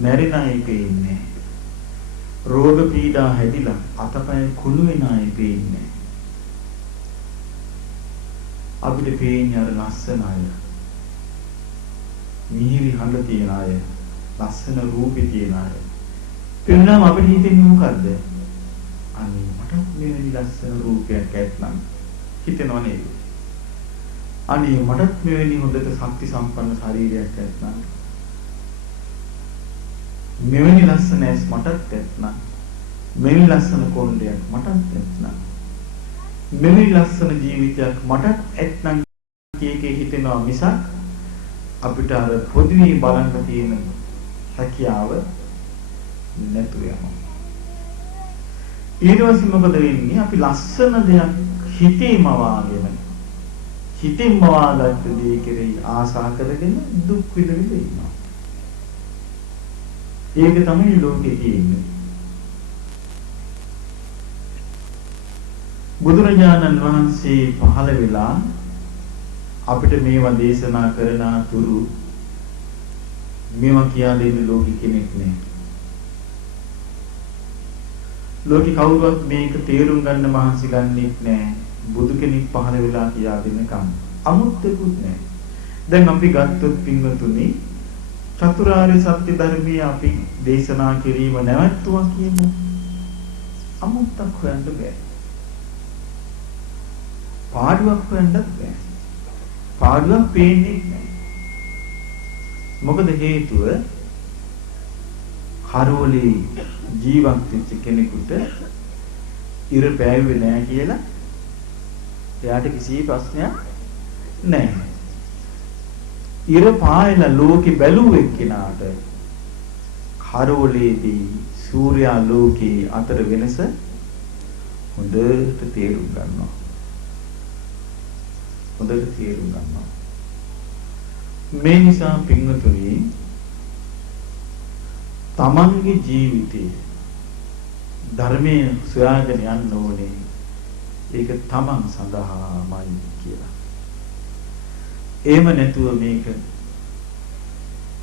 මැරෙන අය පේන්නේ. රෝග පීඩා හැදිලා අතපය කුණු වෙන අය පේන්නේ. අපිට පේන්නේ අර ලස්සන අය. මිහිරි හඬ තියන අය, ලස්සන රූපේ තියන අය. පෙන්වනම් අපිට හිතෙන්නේ මොකද්ද? අනේ මට මෙවැනි ලස්සන රූපයක් ඇත්නම් හිතෙනව නේද? අනේ මටත් මෙවැනි හොඳට ශක්ති සම්පන්න ශරීරයක් ඇත්නම් මෙවැනි ලස්සන ඇස් මටත් ඇත්නම් මෙවැනි ලස්සන කොණ්ඩයක් මටත් ඇත්නම් මෙවැනි ලස්සන ජීවිතයක් මටත් ඇත්නම් කීකේ හිතෙනවා මිසක් අපිට අර පොදුවේ බලන්න තියෙන හැකියාව නැතු වෙනවා. ඊට පස්සේ මොකද වෙන්නේ? අපි ලස්සන දෙයක් හිතේම වාගෙන හිතින්ම වාගත්ත දේ කෙරෙහි ආසා කරගෙන දුක් විඳින්න ඉන්නවා. ඒක තමයි ලෝකේ තියෙන්නේ. බුදුරජාණන් වහන්සේ පහළ වෙලා අපිට මේවා දේශනා කරන තුරු මේවා කියා දෙන්න ලෝකෙ කෙනෙක් නෑ. ලෝකෙ කවුරුවත් මේක තේරුම් ගන්න මහන්සි ගන්නෙත් නෑ. බුදු කෙනෙක් පහළ වෙලා කියා දෙන්නකම් අමුත්තකුත් නෑ. දැන් අපි ගත්තොත් පින්වතුනි චතුරාර්ය සත්‍ය ධර්මයේ අපි දේශනා කිරීම නැවතුවා කියමු. අමුත්තක් හොයන්න බෑ. පාඩුවක් හොයන්නත් බෑ. පාඩුවක් පේන්නේ නැහැ. මොකද හේතුව කරෝලේ ජීවත් වෙච්ච කෙනෙකුට ඉර පෑවුවේ නැහැ කියලා එයාට කිසි ප්‍රශ්නයක් නැහැ. ඉර පායලා ලෝකෙ බැලුව එක්කෙනාට කරෝලේදී සූර්යා ලෝකේ අතර වෙනස හොඳට තේරුම් ගන්නවා. හොඳට තේරුම් ගන්නවා. මේ නිසා පින්වතුනි තමන්ගේ ජීවිතේ ධර්මයේ සොයාගෙන යන්න ඕනේ. ඒක තමන් සඳහාමයි කියලා. එහෙම නැතුව මේක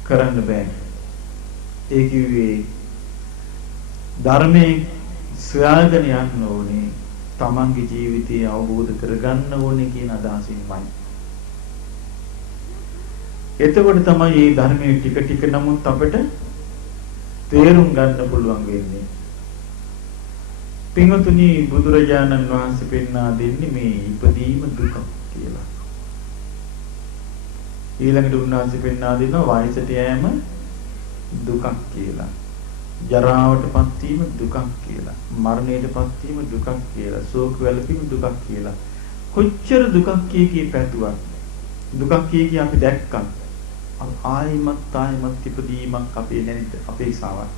කරන්න බෑ. ඒ කිව්වේ ධර්මයේ සොයාගෙන යන්න ඕනේ. තමන්ගේ ජීවිතය අවබෝධ කරගන්න ඕනේ කියන අදහසින්මයි. එතකොට තමයි මේ ධර්මයේ ටික ටික නමුත් අපිට තේරුම් ගන්න පුළුවන් වෙන්නේ. පින්වතුනි බුදුරජාණන් වහන්සේ පෙන්වා දෙන්නේ මේ ඉපදීම දුක කියලා. ඊළඟට උන්වහන්සේ පෙන්වා දෙනවා වයසට යෑම දුකක් කියලා. ජරාවටපත් වීම දුකක් කියලා. මරණයටපත් වීම දුකක් කියලා. ශෝක වැළපීම දුකක් කියලා. කොච්චර දුකක් කී පැතුවක් දුකක් කී අපි දැක්කා. ආයිමත් ඉපදීමක් අපේ නැනිට අපේක්ෂාවක්.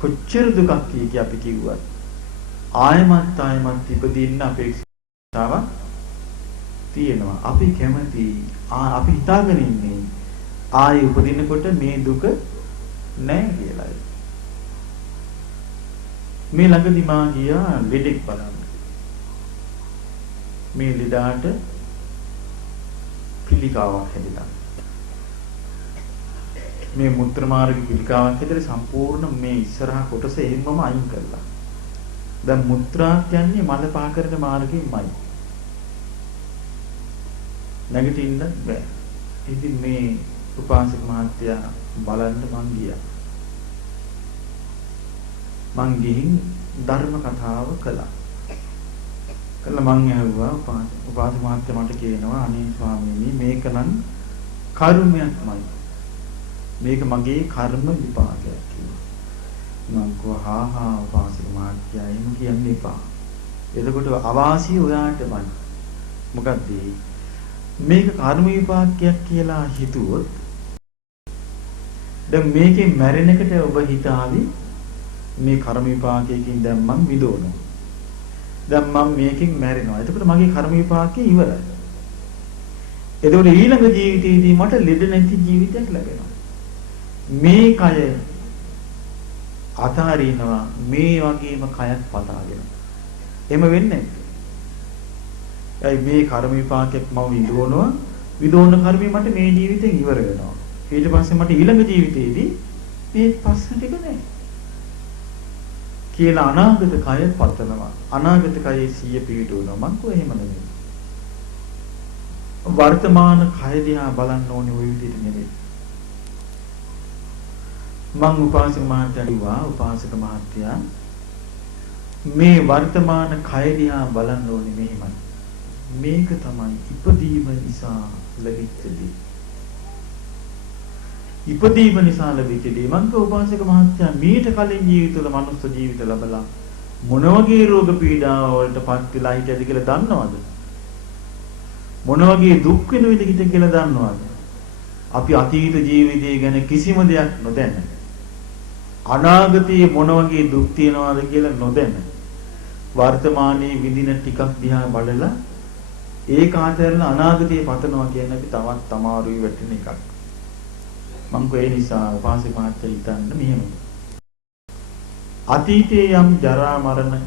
කොච්චර දුකක් කී අපි කිව්වත් ආයිමත් ඉපදින්න අපේක්ෂාවක් තියෙනවා. අපි කැමති අපි හිතාගෙන ඉන්නේ ආයි උපදිනකොට මේ දුක නැහැ කියලායි. මේ ළඟදි මා ගියා ලෙඩෙක් බලන්න. මේ ලෙඩාට පිළිකාවක් හැදිලා. මේ මුත්‍ර මාර්ග පිළිකාවක් හැදලා සම්පූර්ණ මේ ඉස්සරහා කොටස එහෙමම අයින් කළා. දැන් මුත්‍රා කියන්නේ මල පහ කරන මාර්ගෙමයි. නැගිටින්න බෑ. ඉතින් මේ උපාසක මහත්තයා බලන්න මං ගියා. මං ගිහින් ධර්ම කතාව කළා. කළා මං ඇහුවා උපාසක මහත්තයා මට කියනවා අනේ ස්වාමීනි මේක නම් කර්මයක්මයි. මේක මගේ කර්ම විපාකයක් කියලා. මං කිව්වා හා උපාසක මහත්තයා එහෙම කියන්න එපා. එතකොට අවාසිය ඔයාටමයි. මොකද මේක කර්ම විපාකයක් කියලා හිතුවොත් දැන් මේකෙන් මැරෙන එකට ඔබ හිතාවි මේ කර්ම විපාකයෙන් දැන් මං විදෝනවා. දැන් මම මේකෙන් මැරෙනවා. එතකොට මගේ කර්ම විපාකේ ඉවරයි. එතකොට ඊළඟ ජීවිතයේදී මට ලෙඩ නැති ජීවිතයක් ලැබෙනවා. මේ කය අතාරිනවා මේ වගේම කයක් පතාගෙන. එහෙම වෙන්නේ නැහැ. මේ කර්ම විපාකයක් මම විදෝන කර්මය මට මේ ජීවිතෙන් ඉවර වෙනවා. ඊට පස්සේ මට ඊළඟ ජීවිතේදී මේ ප්‍රශ්න ටික නැහැ. කියලා අනාගත කය පතනවා. අනාගත කයේ සිය පිහිටුවනවා. මං කෝ එහෙම නෙමෙයි. වර්තමාන කය දිහා බලන්න ඕනේ ওই විදිහට නෙමෙයි. මං උපාසක මහත්තයා කිව්වා උපාසක මහත්තයා මේ වර්තමාන කය දිහා බලන්න ඕනේ මෙහෙමයි. මේක තමයි ඉපදීම නිසා ලැබිච්ච දේ. ඉපදීම නිසා ලැබිච්ච දේ. මං උපාසක මහත්තයා මීට කලින් ජීවිතවල මනුස්ස ජීවිත ලැබලා මොන වගේ රෝග පීඩා වලට පත් වෙලා හිටියද කියලා දන්නවද? මොන වගේ දුක් වෙනවද කියලා දන්නවද? අපි අතීත ජීවිතය ගැන කිසිම දෙයක් නොදැන අනාගතයේ මොන වගේ දුක් තියනවද කියලා නොදැන වර්තමානයේ විඳින ටිකක් දිහා බලලා ඒක ආතරලා අනාගතයේ පතනවා කියන්නේ අපි තවත් අමාරුයි වැටෙන එකක්. මම ඒ නිසා උපාසක මහත්තයා හිතන්න මෙහෙම. අතීතයේ යම් ජරා මරණ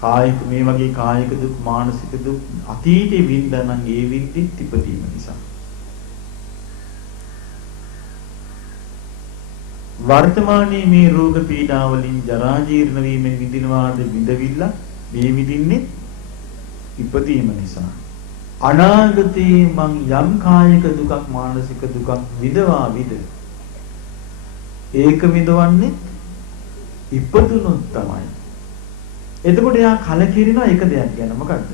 කායික මේ වගේ කායික දුක් මානසික දුක් අතීතේ වින්දානම් ඒ වින්දිත් ඉපදීම නිසා. වර්තමානයේ මේ රෝග පීඩා වලින් ජරා ජීර්ණ වීමෙන් විඳිනවාද විඳවිල්ල මේ විඳින්නේ ඉපදීම නිසා. අනාගතයේ මං යම් කායික දුකක් මානසික දුකක් විඳවා විද ඒක විඳවන්නේ ඉපදුනොත් තමයි. එතකොට යා කලකිරිනවා එක දෙයක් ගැන මොකද්ද?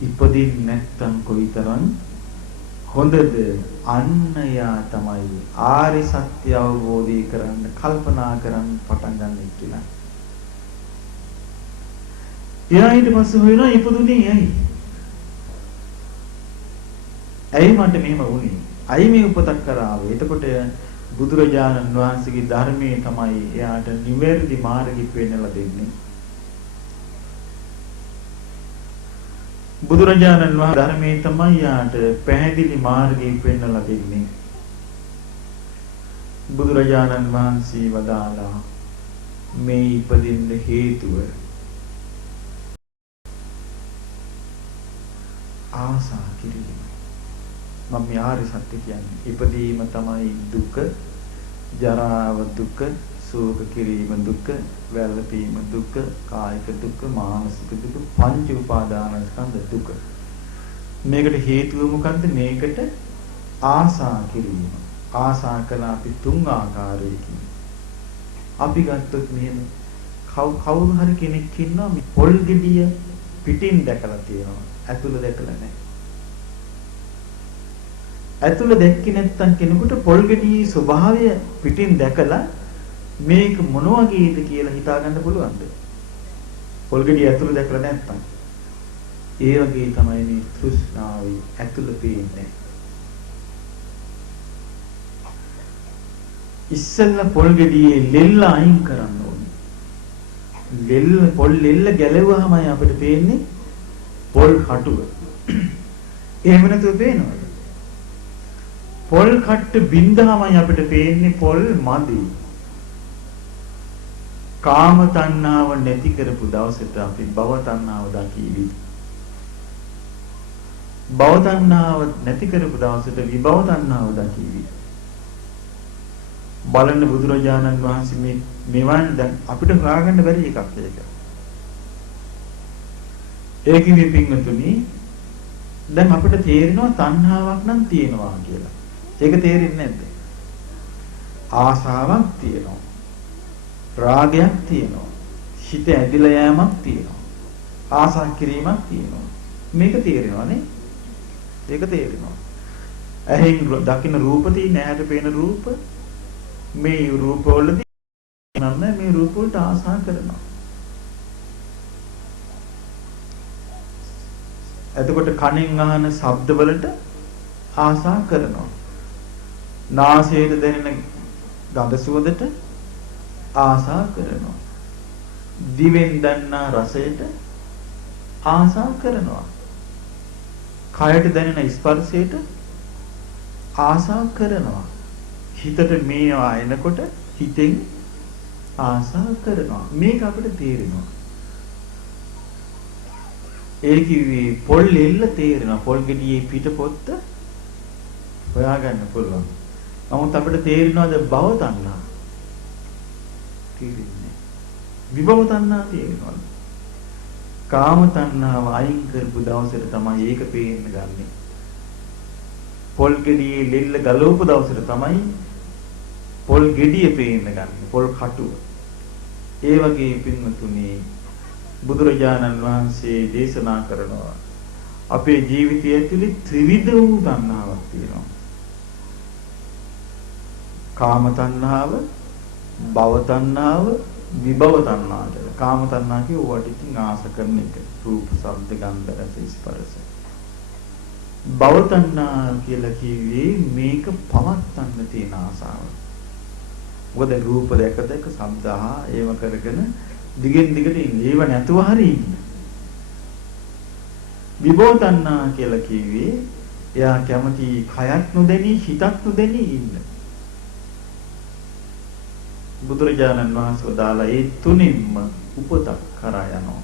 ඉපදින්නේ නැත්තම් කොයිතරම් හොඳද? අන්න යා තමයි ආරි සත්‍ය අවබෝධය කරන්න කල්පනා කරන්න පටන් ගන්න කියලා. එයා ඊට පස්සේ හොයනවා ඉපදුනේ ඇයි? ඇයි මට මෙහෙම වුනේ? ඇයි මේ උපතක් කරාවේ? එතකොට බුදුරජාණන් වහන්සේගේ ධර්මයේ තමයි එයාට නිවැරදි මාර්ගය පෙන්වලා දෙන්නේ. බුදුරජාණන් වහන්සේ ධර්මයේ තමයි යාට පැහැදිලි මාර්ගය පෙන්වලා දෙන්නේ. බුදුරජාණන් වහන්සේ වදාලා මේ ඉපදින්න හේතුව ආසා කිරීම. මම මේ ආර්ය සත්‍ය කියන්නේ ඉපදීම තමයි දුක, ජරාව දුක, ශෝක කිරීම දුක, වැළපීම දුක, කායික දුක, මානසික දුක, පංච උපාදානස්කන්ධ දුක. මේකට හේතුව මොකද්ද? මේකට ආසා කිරීම. ආසා කළ අපි තුන් ආකාරයකින්. අපි ගත්තොත් මෙහෙම කවුරු හරි කෙනෙක් ඉන්නවා මේ පොල් ගෙඩිය පිටින් දැකලා තියෙනවා. ඇතුළ දැකලා නැහැ. ඇතුළ දැක්කේ නැත්නම් කෙනෙකුට පොල් ගෙඩියේ ස්වභාවය පිටින් දැකලා මේක මොන වගේද කියලා හිතා ගන්න පුළුවන්ද? පොල් ගෙඩිය ඇතුළ දැකලා නැත්නම්. ඒ වගේ තමයි මේ තෘෂ්ණාවේ ඇතුළ පේන්නේ. ඉස්සෙල්ලා පොල් ගෙඩියේ ලෙල්ල අයින් කරන්න ඕනේ. පොල් ලෙල්ල ගැලවුවාමයි අපිට පේන්නේ පොල් කටුව. එහෙම නැතුව පේනවද? පොල් කට්ට බින්දාමයි අපිට පේන්නේ පොල් මදි. කාම තණ්හාව නැති කරපු දවසට අපි භව තණ්හාව දකීවි. භව තණ්හාව නැති කරපු දවසට විභව තණ්හාව දකීවි. බලන්න බුදුරජාණන් වහන්සේ මේවන් දැන් අපිට හොයාගන්න බැරි එකක් ඒක. ඒකෙදි පින්වතුනි දැන් අපිට තේරෙනවා තණ්හාවක් නම් තියෙනවා කියලා. ඒක තේරෙන්නේ නැද්ද? ආසාවක් තියෙනවා. රාගයක් තියෙනවා. හිත ඇදිලා යෑමක් තියෙනවා. ආසා කිරීමක් තියෙනවා. මේක තේරෙනවනේ. ඒක තේරෙනවා. ඇහෙන් දකින්න රූප තියෙන ඇහැට පේන රූප මේ රූප වලදී නම් මේ රූප වලට ආසා කරනවා. එතකොට කනෙන් අහන ශබ්ද වලට ආසා කරනවා. නාසයට දැනෙන ගඳ සුවඳට ආසා කරනවා. දිවෙන් දැනන රසයට ආසා කරනවා. කයට දැනෙන ස්පර්ශයට ආසා කරනවා. හිතට මේවා එනකොට හිතෙන් ආසා කරනවා. මේක අපිට තේරෙනවා. ඒ කිව්වේ පොල් එල්ල තේරෙනවා. පොල් ගෙඩියේ පිටපොත්ත හොයාගන්න පුළුවන්. නමුත් අපිට තේරෙනවද භව තණ්හා? තේරෙන්නේ. විභව තණ්හා තේරෙනවද? කාම තණ්හාව අයින් කරපු දවසට තමයි ඒක පේන්න ගන්නෙ. පොල් ගෙඩියේ ලෙල්ල ගලවපු දවසට තමයි පොල් ගෙඩිය පේන්න ගන්නෙ. පොල් කටුව. ඒ වගේ පින්වතුනි බුදුරජාණන් වහන්සේ දේශනා කරනවා අපේ ජීවිතය ඇතුලේ ත්‍රිවිධ වූ තණ්හාවක් තියෙනවා. කාම තණ්හාව, භව තණ්හාව, විභව තණ්හාව කියලා. කාම තණ්හා කියුවට ඉතින් ආස කරන එක. රූප, ශබ්ද, ගන්ධ, රස, ස්පර්ශ. භව තණ්හා කියලා කිව්වේ මේක පවත්තන්න තියෙන ආසාව. මොකද රූප දැක දැක ශබ්ද ඒව කරගෙන දිගින් දිගට ඉන්නේ. ඒව නැතුව හරි ඉන්න. විභව තණ්හා කියලා කිව්වේ එයා කැමති කයක් නොදැනී හිතක් නොදැනී ඉන්න. බුදුරජාණන් වහන්සේ දාලා ඒ තුනින්ම උපතක් කරා යනවා.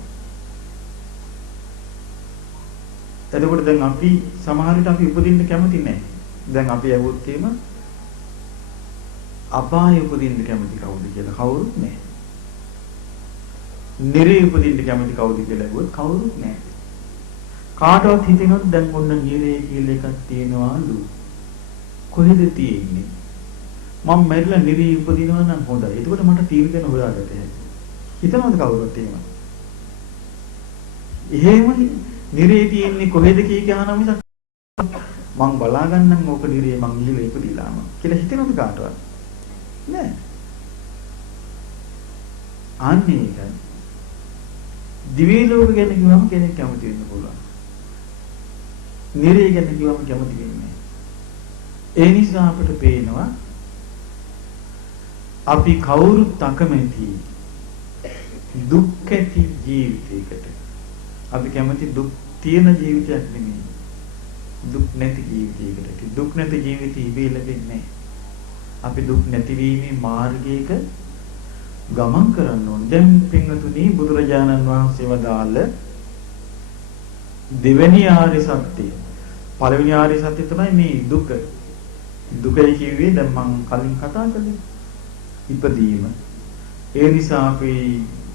එතකොට දැන් අපි සමහර විට අපි උපදින්න කැමති නැහැ. දැන් අපි ඇහුවොත් එහෙම අපාය උපදින්න කැමති කවුද කියලා කවුරුත් නැහැ. නිරේ උපදින්න කැමති කවුද කියලා ඇහුවොත් කවුරුත් නැහැ. කාටවත් හිතෙනවද දැන් ඔන්න නිරේ කියලා එකක් තියෙනවාලු. කොහෙද තියෙන්නේ? මම මැරිලා නිරේ උපදිනවා නම් හොඳයි. එතකොට මට තීරණ හොයාගන්න හැකියි. හිතනවද කවුරුත් එහෙම? එහෙමනේ නිරේ තියෙන්නේ කොහෙද කී ගහනවා මිසක් මං බලා ගන්නම් ඕක නිරේ මං ගිහලා ඉපදිලාම කියලා හිතනවද කාටවත්? නෑ. අනේ ඒකයි. දිවි ලෝක ගැන කිව්වම කෙනෙක් කැමති වෙන්න පුළුවන්. නිරේ ගැන කිව්වම කැමති වෙන්නේ නෑ. ඒ නිසා අපිට පේනවා අපි කවුරුත් අකමැති දුක් ඇති ජීවිතයකට. අපි කැමති දුක් තියෙන ජීවිතයක් නෙමෙයි. දුක් නැති ජීවිතයකට. දුක් නැති ජීවිතය ඉබේ ලැබෙන්නේ නැහැ. අපි දුක් නැතිවීමේ මාර්ගයක ගමන් කරන්න ඕන. දැන් පින්වතුනි බුදුරජාණන් වහන්සේ වදාළ දෙවෙනි ආර්ය සත්‍යය. පළවෙනි ආර්ය සත්‍යය තමයි මේ දුක. දුකයි කිව්වේ දැන් මම කලින් කතා කළේ. ඉපදීම. ඒ නිසා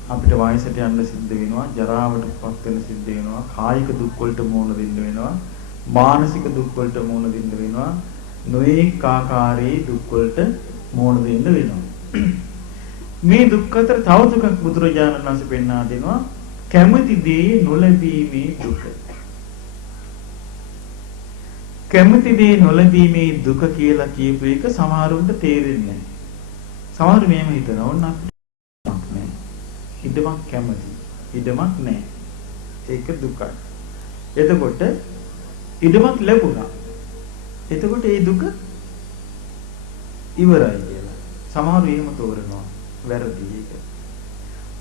අපිට වයසට යන්න සිද්ධ වෙනවා, ජරාවටපත් වෙන සිද්ධ වෙනවා, කායික දුක් වලට මුහුණ දෙන්න වෙනවා, මානසික දුක් වලට මුහුණ දෙන්න වෙනවා, නොඑක ආකාරයේ දුක් වලට මුහුණ දෙන්න වෙනවා. මේ දුක් අතර තව දුකක් බුදුරජාණන් වහන්සේ පෙන්වා දෙනවා, කැමැති දේ නොලැබීමේ දුක. කැමැති දේ නොලැබීමේ දුක කියලා කියපු එක සමහරුන්ට තේරෙන්නේ නැහැ. සමහරු මේම හිතනවා ඕන අපිට නැහැ. ඉදමක් කැමති. ඉදමක් නැහැ. ඒක දුකයි. එතකොට ඉදමක් ලැබුණා. එතකොට ඒ දුක ඉවරයි කියලා. සමහරු එහෙම තෝරනවා. වැරදි ඒක.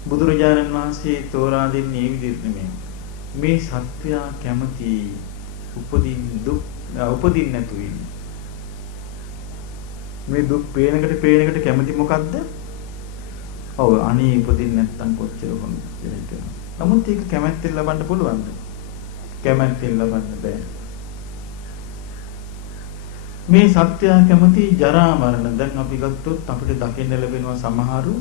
බුදුරජාණන් වහන්සේ තෝරා දෙන්නේ මේ විදිහට නෙමෙයි. මේ සත්‍යය කැමති උපදින්න නැතු වෙන්නේ. මේ දුක් පේනකට කැමති මොකද්ද? ඔව් අනේ උපදින්න නැත්තම් කොච්චර හොඳ කියලා හිතනවා. නමුත් ඒක කැමැත්තෙන් ලබන්න පුළුවන්ද? කැමැත්තෙන් ලබන්න බෑ. මේ සත්‍ය කැමති ජරා මරණ දැන් අපි ගත්තොත් අපිට දකින්න ලැබෙනවා සමහරු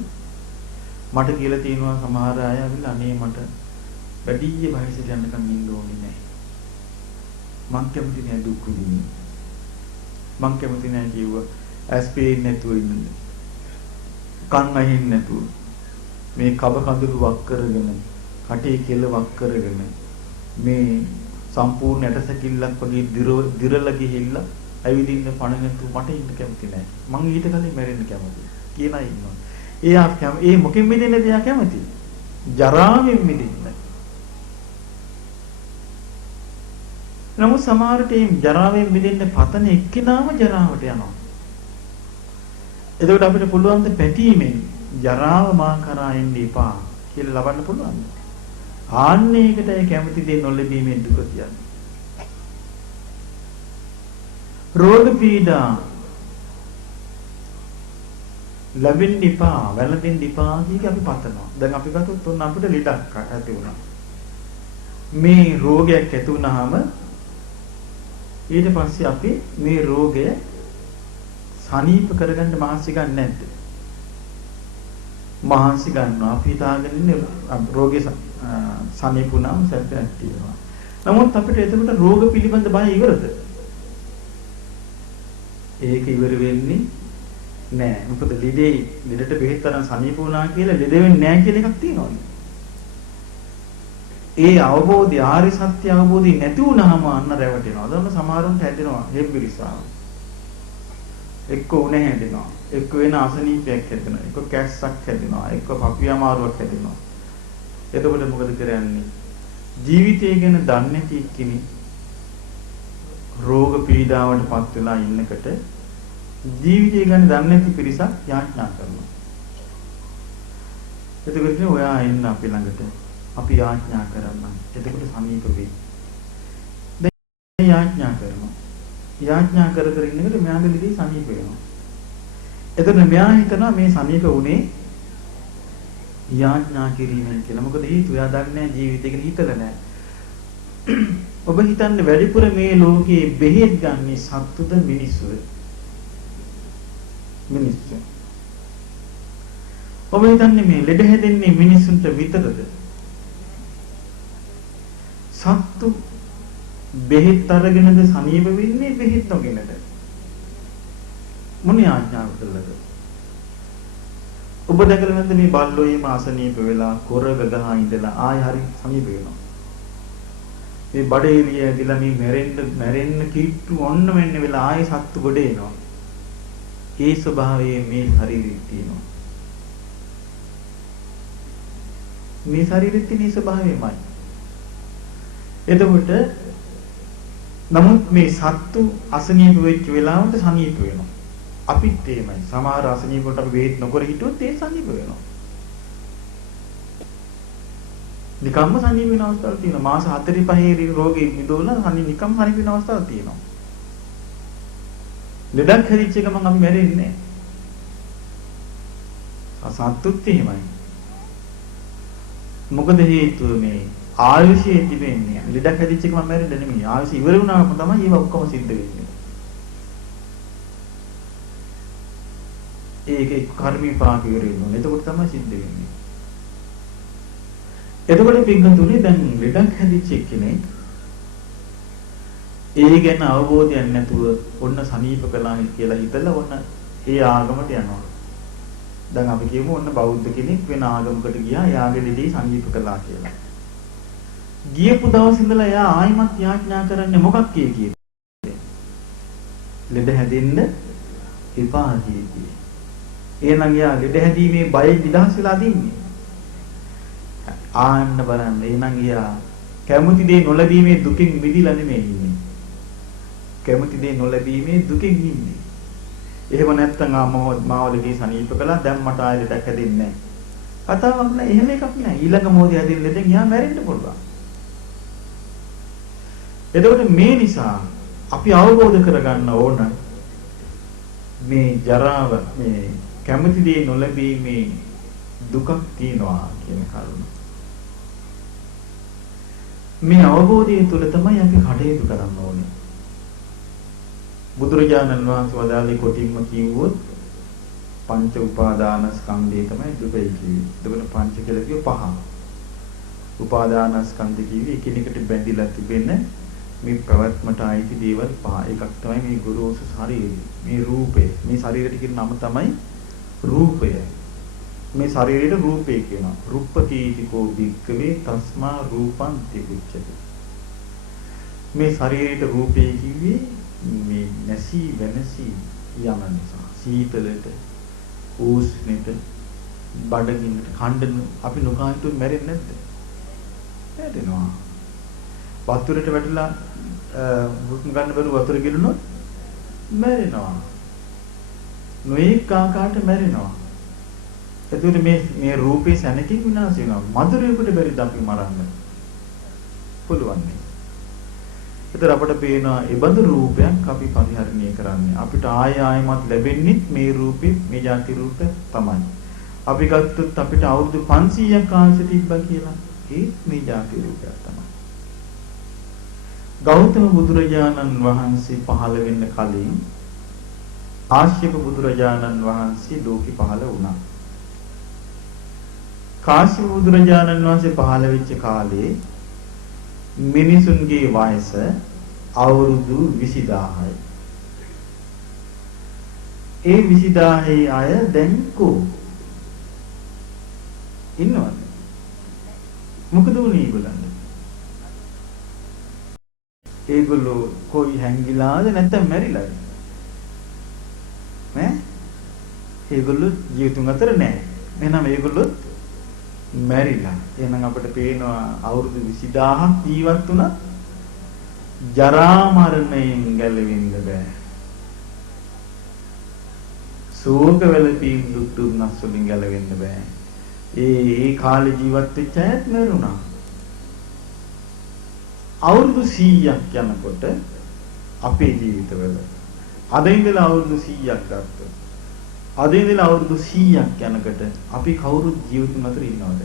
මට කියලා තියෙනවා සමහර අය අවිලා අනේ මට වැඩි වයසට යනකම් ඉන්න ඕනේ නැහැ. මං කැමති නෑ දුක් විඳින්න. මං කැමති නෑ කිව්වා ඇස් පේන්නේ නැතුව ඉන්න. කන් අහින්න නැතුව. මේ කබ කඳුළු වක් කරගෙන, කටේ කෙල වක් කරගෙන මේ සම්පූර්ණ ඇටසැකිල්ලක් වගේ දිරලා ගිහිල්ලා ඇවිදින්න පණ නැතුව මට ඉන්න කැමති නෑ. මං ඊට කලින් මැරෙන්න කැමති. කියන අය ඉන්නවා. ඒ මොකෙන් මිදෙන්නද එයා කැමති? ජරාවෙන් මිදෙන්න. නමුත් සමහරට මේ ජරාවෙන් මිදෙන්න පතන එක්කිනාම ජරාවට යනවා. එතකොට අපිට පුළුවන් ද පැතීමෙන් ජරාව මා කරා එන්න එපා කියලා ලබන්න පුළුවන්ද? ආන්නේකට ඒ කැමති දේ නොලැබීමෙන් දුක කියන්නේ. රෝග පීඩා ලැබෙන්න එපා, වැළඳෙන්න එපා කිය අපි පතනවා. දැන් අපි ගත්තොත් ඔන්න අපිට ලෙඩක් ඇති වුණා. මේ රෝගයක් ඇති වුණාම ඊට පස්සේ අපි මේ රෝගය සනීප කරගන්න මහන්සි ගන්න නැද්ද? මහන්සි ගන්නවා. අපි හිතාගෙන ඉන්නේ රෝගේ සනීප වුණාම සැපයක් තියෙනවා. නමුත් අපිට එතකොට රෝග පිළිබඳ බය ඉවරද? ඒක ඉවර වෙන්නේ නෑ. මොකද ලෙඩට බෙහෙත් තරම් සනීප වුණා කියලා ලෙඩ වෙන්නේ නෑ කියලා එකක් තියෙනවනේ. ඒ අවබෝධය ආර්ය සත්‍ය අවබෝධය නැති වුණාම අන්න රැවටෙනවා. අදම සමහරුන්ට හැදෙනවා හෙම්බිරිසාව. එක්ක උණ හැදෙනවා. එක්ක වෙන අසනීපයක් හැදෙනවා. එක්ක කැස්සක් හැදෙනවා. එක්ක පපුව අමාරුවක් හැදෙනවා. එතකොට මොකද කරන්නේ? ජීවිතය ගැන දන්නේ නැති කෙනෙක් රෝග පීඩාවටපත් වෙලා ඉන්නකොට ජීවිතය ගැන දන්නේ නැති පිරිසක් යාඥා කරනවා. එතකොට ඔයා එන්න අපි ළඟට. අපි යාඥා කරන්න. එතකොට සමීප වෙයි. දැන් යාඥා කරනවා. යාඥා කර කර ඉන්නකොට මෙයාගේ ලිදී සමීප වෙනවා. එතකොට මෙයා හිතනවා මේ සමීප වුණේ යාඥා කිරීමෙන් කියලා. මොකද හේතුව එයා දන්නේ ජීවිතය ගැන හිතලා නැහැ. ඔබ හිතන්නේ වැඩිපුර මේ ලෝකයේ බෙහෙත් ගන්නේ සත්තුද මිනිස්සුද? මිනිස්සු. ඔබ හිතන්නේ මේ ලෙඩ හැදෙන්නේ මිනිසුන්ට විතරද? සත්තු බෙහෙත් අරගෙනද සනීප වෙන්නේ බෙහෙත් නොගෙනද? මොන ආඥාව කළද? ඔබ දැකලා නැද්ද මේ බල්ලෝයේ මාසනීප වෙලා කොරග ගහ ඉඳලා ආය හරි සනීප වෙනවා. මේ බඩ එළිය ඇදලා මේ මැරෙන්න කිට්ටු ඔන්න වෙන්න වෙලා ආය සත්තු ගොඩ එනවා. ඒ ස්වභාවයේ මේ ශරීරෙත් තියෙනවා. මේ ශරීරෙත් තියෙන ස්වභාවයමයි. එතකොට නමුත් මේ සත්තු අසනීප වෙච්ච වෙලාවට සනීප වෙනවා. අපිත් එහෙමයි. සමහර අසනීප වලට අපි වේත් නොකර හිටියොත් ඒ සනීප වෙනවා. නිකම්ම සනීප වෙන අවස්ථාවක් තියෙනවා. මාස 4-5 රෝගේ මිදෝලා නිකම් සනීප වෙන අවස්ථාවක් තියෙනවා. ලෙඩක් හැදිච්ච ගමන් අපි මැරෙන්නේ නැහැ. සත්තුත් එහෙමයි. මොකද හේතුව මේ ආයුෂයේ තිබෙන්නේ ලෙඩක් හැදිච්ච එක මම මැරෙන්නේ නෙමෙයි ආයුෂ ඉවර වුණාම තමයි ඒව ඔක්කොම සිද්ධ වෙන්නේ. ඒකේ කර්ම විපාක ඉවර වෙනවා. එතකොට තමයි සිද්ධ වෙන්නේ. එතකොට පින්කතුනේ දැන් ලෙඩක් හැදිච්ච කෙනෙක් ඒ ගැන අවබෝධයක් නැතුව ඔන්න සනීප කළා කියලා හිතලා ඔන්න ඒ ආගමට යනවා. දැන් අපි කියමු ඔන්න බෞද්ධ කෙනෙක් වෙන ආගමකට ගියා එයාගේ ලෙඩේ සනීප කළා කියලා. ගියපු දවස් ඉඳලා එයා ආයිමත් යාඥා කරන්නේ මොකක් කියේ? ලෙඩ හැදෙන්න එපා කියේ. එහෙනම් එයා ලෙඩ හැදීමේ බයෙන් නිදහස් වෙලා දින්නේ. ආන්න බලන්න. එහෙනම් එයා කැමති දේ නොලැබීමේ දුකින් මිදිලා නෙමෙයි ඉන්නේ. කැමති දේ නොලැබීමේ දුකින් ඉන්නේ. එහෙම නැත්නම් මාවලගේ සනීප කළා දැන් මට ආයෙ ලෙඩක් හැදෙන්නේ නැහැ. කතාවක් නෑ. එහෙම එකක් නෑ. ඊළඟ මොහොතේ හැදෙන්න ලෙඩෙන් එයා මැරෙන්න පුළුවන්. එතකොට මේ නිසා අපි අවබෝධ කරගන්න ඕන මේ ජරාව මේ කැමති දේ නොලැබීමේ දුකක් තියෙනවා කියන කරුණ. මේ අවබෝධය තුළ තමයි අපි කටයුතු කරන්න ඕනේ. බුදුරජාණන් වහන්සේ වදාළේ කොටින්ම කිව්වොත් පංච උපාදානස්කන්ධය තමයි දුකයි කිව්වේ. එතකොට පංච කියලා කිව්ව පහ. උපාදානස්කන්ධ කිව්වේ එකිනෙකට බැඳිලා තිබෙන මේ ප්‍රවත්මට ආйти දේවල් පහ. එකක් තමයි මේ ගුරුසු ශරීරය. මේ රූපය. මේ ශරීරයට කියන නම තමයි රූපය. මේ ශරීරයට රූපය කියනවා. රුප්පකීතිකෝ භික්ඛවේ තස්මා රූපං තිබුච්චති. මේ ශරීරයට රූපය කිව්වේ මේ නැසී වෙනසී යන නිසා සීතලට උෂ්ණයට බඩගින්නට කණ්ඩන අපි නොකාන්තු මැරෙන්නේ නැද්ද? මැරෙනවා. වතුරට වැටලා හුස්ම ගන්න බැරුව වතුර ගිලුනොත් මැරෙනවා. නොඑක ආකාරයට මැරෙනවා. එතකොට මේ රූපේ සැනකින් විනාශ වෙනවා. මధుරයකට බැරිද අපි මරන්න? පුළුවන්. ඒතර අපට පේනවා ඒ බඳු රූපයක් අපි පරිහරණය කරන්නේ. අපිට ආයමත් ලැබෙන්නේ මේ රූපේ මේ ಜಾති රූප තමයි. අපි ගත්තොත් අපිට අවුරුදු 500ක් ආයුෂ තිබ්බා කියලා. ඒ මේ ಜಾති රූපයක් තමයි. ගෞතම බුදුරජාණන් වහන්සේ පහළ වෙන්න කලින් කාශ්‍යප බුදුරජාණන් වහන්සේ ලෝකෙ පහළ වුණා. කාශ්‍යප බුදුරජාණන් වහන්සේ පහළ වෙච්ච කාලේ මිනිසුන්ගේ වයස අවුරුදු 20000යි. ඒ 20000 අය දැන් කො ඉන්නවද? මොකද උනේ ඒගොල්ලන්ට? ඒගොල්ලෝ කොයි හැංගිලාද නැත්නම් මැරිලාද? ඈ? ඒගොල්ලෝ ජීවිතුන් අතර නැහැ. එහෙනම් ඒගොල්ලෝ මැරිලා. එහෙනම් අපිට පේනවා අවුරුදු 20000ක් ජීවත් වුණා ජරා මරණයෙන් ගැලවෙන්න බෑ. ශෝක වැළපීම් දුක් දුම්නස් වලින් ගැලවෙන්න බෑ. ඒ කාලේ ජීවත් වෙච්ච අයත් මරුණා. අවුරුදු 100ක් යනකොට අපේ ජීවිතවල අද ඉඳලා අවුරුදු 100ක් ගත්තොත් අද ඉඳලා අවුරුදු 100ක් යනකොට අපි කවුරුත් ජීවිතුන් අතර ඉන්නවද?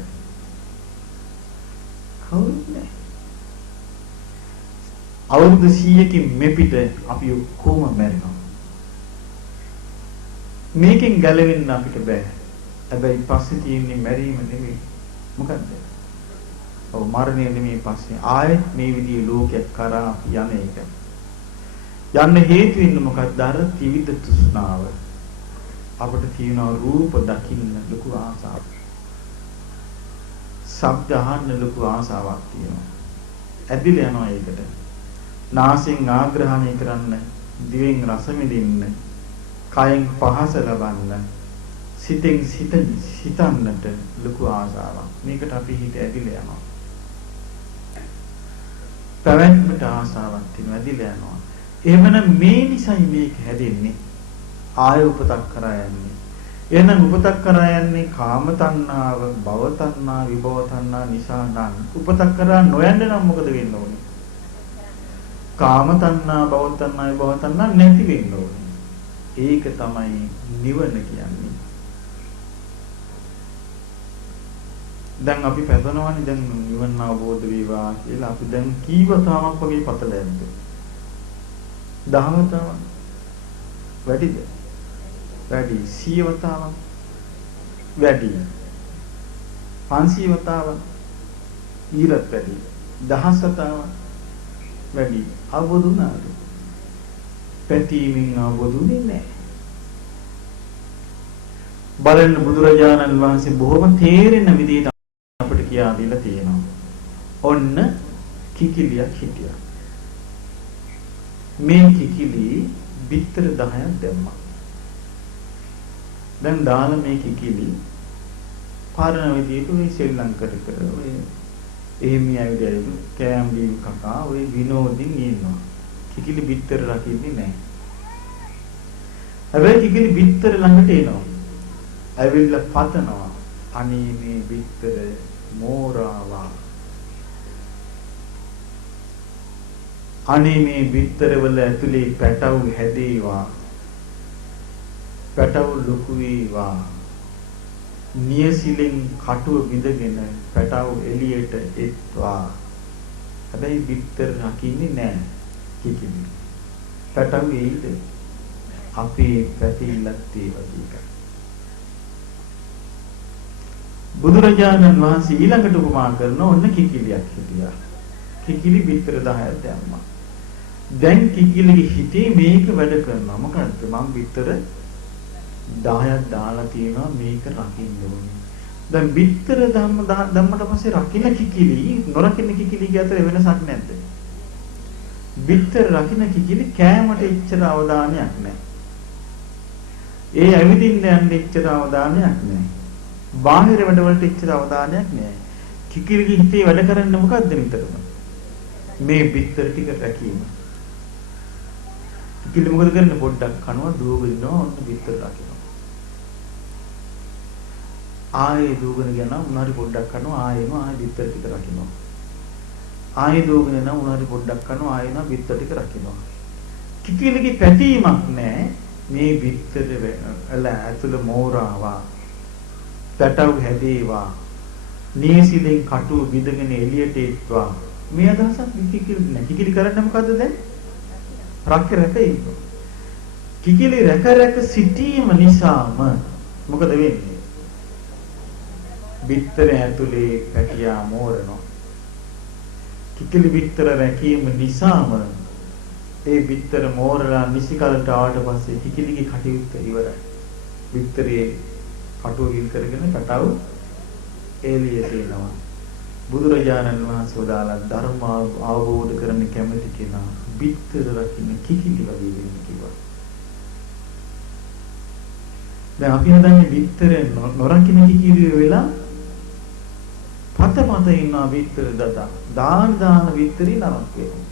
කවුරුත් නැහැ. අවුරුදු 100කින් මෙපිට අපි ඔක්කොම මැරෙනවා. මේකෙන් ගැලවෙන්න අපිට බෑ. හැබැයි පස්සේ තියෙන්නේ මැරීම නෙමෙයි. මොකද්ද? ඔව් මරණය නෙමෙයි පස්සේ ආයෙත් මේ විදිහේ ලෝකයක් කරා අපි යන එක. යන්න හේතු වෙන්නේ මොකක්ද? අර ත්‍රිවිධ තෘෂ්ණාව. අපිට තියෙන රූප දකින්න ලොකු ආසාවක්. ශබ්ද අහන්න ලොකු ආසාවක් තියෙනවා. ඇදිලා යනවා ඒකට. නාසයෙන් ආග්‍රහණය කරන්න, දිවෙන් රස විඳින්න, කයෙන් පහස ලබන්න, සිතෙන් සිතන්නට ලොකු ආසාවක්. මේකට අපි හිත ඇදිලා යනවා. පැවැත්මට ආසාවක් තියෙනවා, ඇදිලා යනවා. එහෙමනම් මේ නිසයි මේක හැදෙන්නේ. ආය උපතක් කරා යන්නේ. එහෙනම් උපතක් කරා යන්නේ කාම තණ්හාව, භව තණ්හා, විභව තණ්හා නිසා නම් උපතක් කරා නොයන්න නම් මොකද වෙන්න ඕනේ? කාම තණ්හා, භව තණ්හා, විභව තණ්හා නැති වෙන්න ඕනේ. ඒක තමයි නිවන කියන්නේ. දැන් අපි පැතනවනේ දැන් නිවන අවබෝධ වේවා කියලා අපි දැන් කීවතාවක් වගේ පතලා යන්නේ. 10 වතාවක් වැඩිද? වැඩි 100 වතාවක් වැඩි 500 වතාවක් ඊටත් වැඩි 1000 වතාවක් වැඩි අවබෝධ වුණාද? පැතීමින් අවබෝධ වෙන්නේ නැහැ. බලන්න බුදුරජාණන් වහන්සේ බොහොම තේරෙන විදිහට අපිට කියා දීලා තියෙනවා. ඔන්න කිකිලියක් හිටියා. මේ කිකිලි බිත්තර 10ක් දැම්මා. දැන් දාලා මේ කිකිලි පාරණ විදියට ඔය ශ්‍රී ලංකාවට කර ඔය එහෙම ඇවිදලා කෑම් බීම් කකා ඔය විනෝදින් ඉන්නවා. කිකිලි බිත්තර රකින්නේ නැහැ. හැබැයි කිකිලි බිත්තර ළඟට එනවා. ඇවිල්ලා පතනවා. අනේ මේ බිත්තර මෝරාවා. අනේ මේ බිත්තර වල ඇතුලේ පැටවු හැදේවා. පැටවු ලොකු වේවා. නියසිලින් කටුව බිඳගෙන පැටවු එළියට එත්වා. හැබැයි බිත්තර රකින්නේ නැහැ. කිකිලි. පැටවු එයිද? අපේ පැතිල්ලත් ඒ වගේ. බුදුරජාණන් වහන්සේ ඊළඟට උපමා කරන ඔන්න කිකිලියක් හිටියා. කිකිලි බිත්තර 10ක් දැම්මා. දැන් කිකිලිගේ හිතේ මේක වැඩ කරනවා. මොකද්ද? මම බිත්තර 10ක් දාලා තියෙනවා මේක රකින්න ඕනේ. දැන් බිත්තර ධම්මට පස්සේ රකින්න කිකිලි නොරකින්න කිකිලිගේ අතර වෙනසක් නැද්ද? බිත්තර රකින්න කිකිලි කෑමට එච්චර අවධානයක් නැහැ. ඒ ඇවිදින්න යන්න එච්චර අවධානයක් නැහැ. බාහිර වැඩවලට එච්චර අවධානයක් නැහැ. කිකිලිගේ හිතේ වැඩ කරන්නේ මොකද්ද නිතරම? මේ බිත්තර ටික රැකීම. කිකිලි මොකද කරන්නේ? පොඩ්ඩක් කනවා දුවගෙන ඉන්නවා ඔන්න බිත්තර රකින්න. ආයේ දුවගෙන යනවා උනාරි පොඩ්ඩක් කනවා ආයෙම ආයෙ බිත්තර ටික රකින්නවා. ආයෙ දුවගෙන යනවා උනාරි පොඩ්ඩක් කනවා ආයෙම බිත්තර ටික රකින්නවා. කිකිලිගේ පැතීමක් නැහැ. මේ බිත්තර වල ඇතුළ මෝරාවා. පැටවු හැදේවා. නියසිලෙන් කටුව බිඳගෙන එළියට එත්වා. මේ අදහසක් කිකිලි නැහැ. කිකිලි කරන්නේ මොකද්ද දැන්? රැක ඉන්නවා. කිකිලි රැක සිටීම නිසාම මොකද වෙන්නේ? බිත්තර ඇතුලේ පැටියා මෝරනවා. කිකිලි බිත්තර රැකීම නිසාම ඒ බිත්තර මෝරලා නිසිකලට ආවට පස්සේ කිකිලිගේ කටයුත්ත ඉවරයි. බිත්තරේ කටුව ගිල් කරගෙන කටව එළිය තියෙනවා. බුදුරජාණන් වහන්සේ වදාළා ධර්ම අවබෝධ කරගන්න කැමති කෙනා බිත්තර රකින්න කිකිලි වගේ වෙන්න කිව්වා. දැන් අපි හදන්නේ බිත්තර නොරකින්න කිකිලි වෙලා පත ඉන්නවා බිත්තර දදා. දාන බිත්තරේ නරක වෙනවා.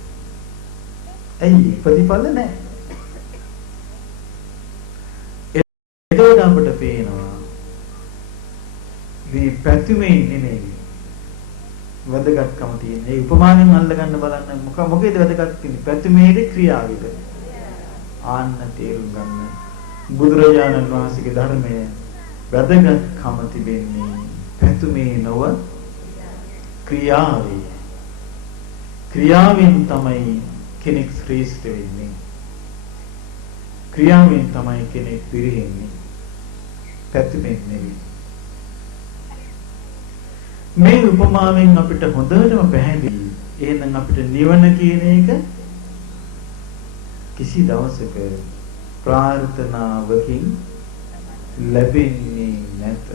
ඇයි ප්‍රතිඵල නැහැ. ඒකෝට අපිට පේනවා මේ පැතුමේ නෙමෙයි වැදගත්කම තියෙන. ඒ උපමානෙන් අල්ල ගන්න බලන්න මොකේද වැදගත් තියෙන්නේ? පැතුමේගේ ක්‍රියාවේද? ආන්න තේරුම් ගන්න. බුදුරජාණන් වහන්සේගේ ධර්මයේ වැදගත්කම තිබෙන්නේ පැතුමේ නොව ක්‍රියාවේ. ක්‍රියාවෙන් තමයි කෙනෙක් ශ්‍රේෂ්ඨ වෙන්නේ. ක්‍රියාවෙන් තමයි කෙනෙක් පිරිහෙන්නේ. පැතුමෙන් නෙවෙයි. මේ උපමාවෙන් අපිට හොඳටම පැහැදිලි. එහෙනම් අපිට නිවන කියන එක කිසි දවසක ප්‍රාර්ථනාවකින් ලැබෙන්නේ නැත.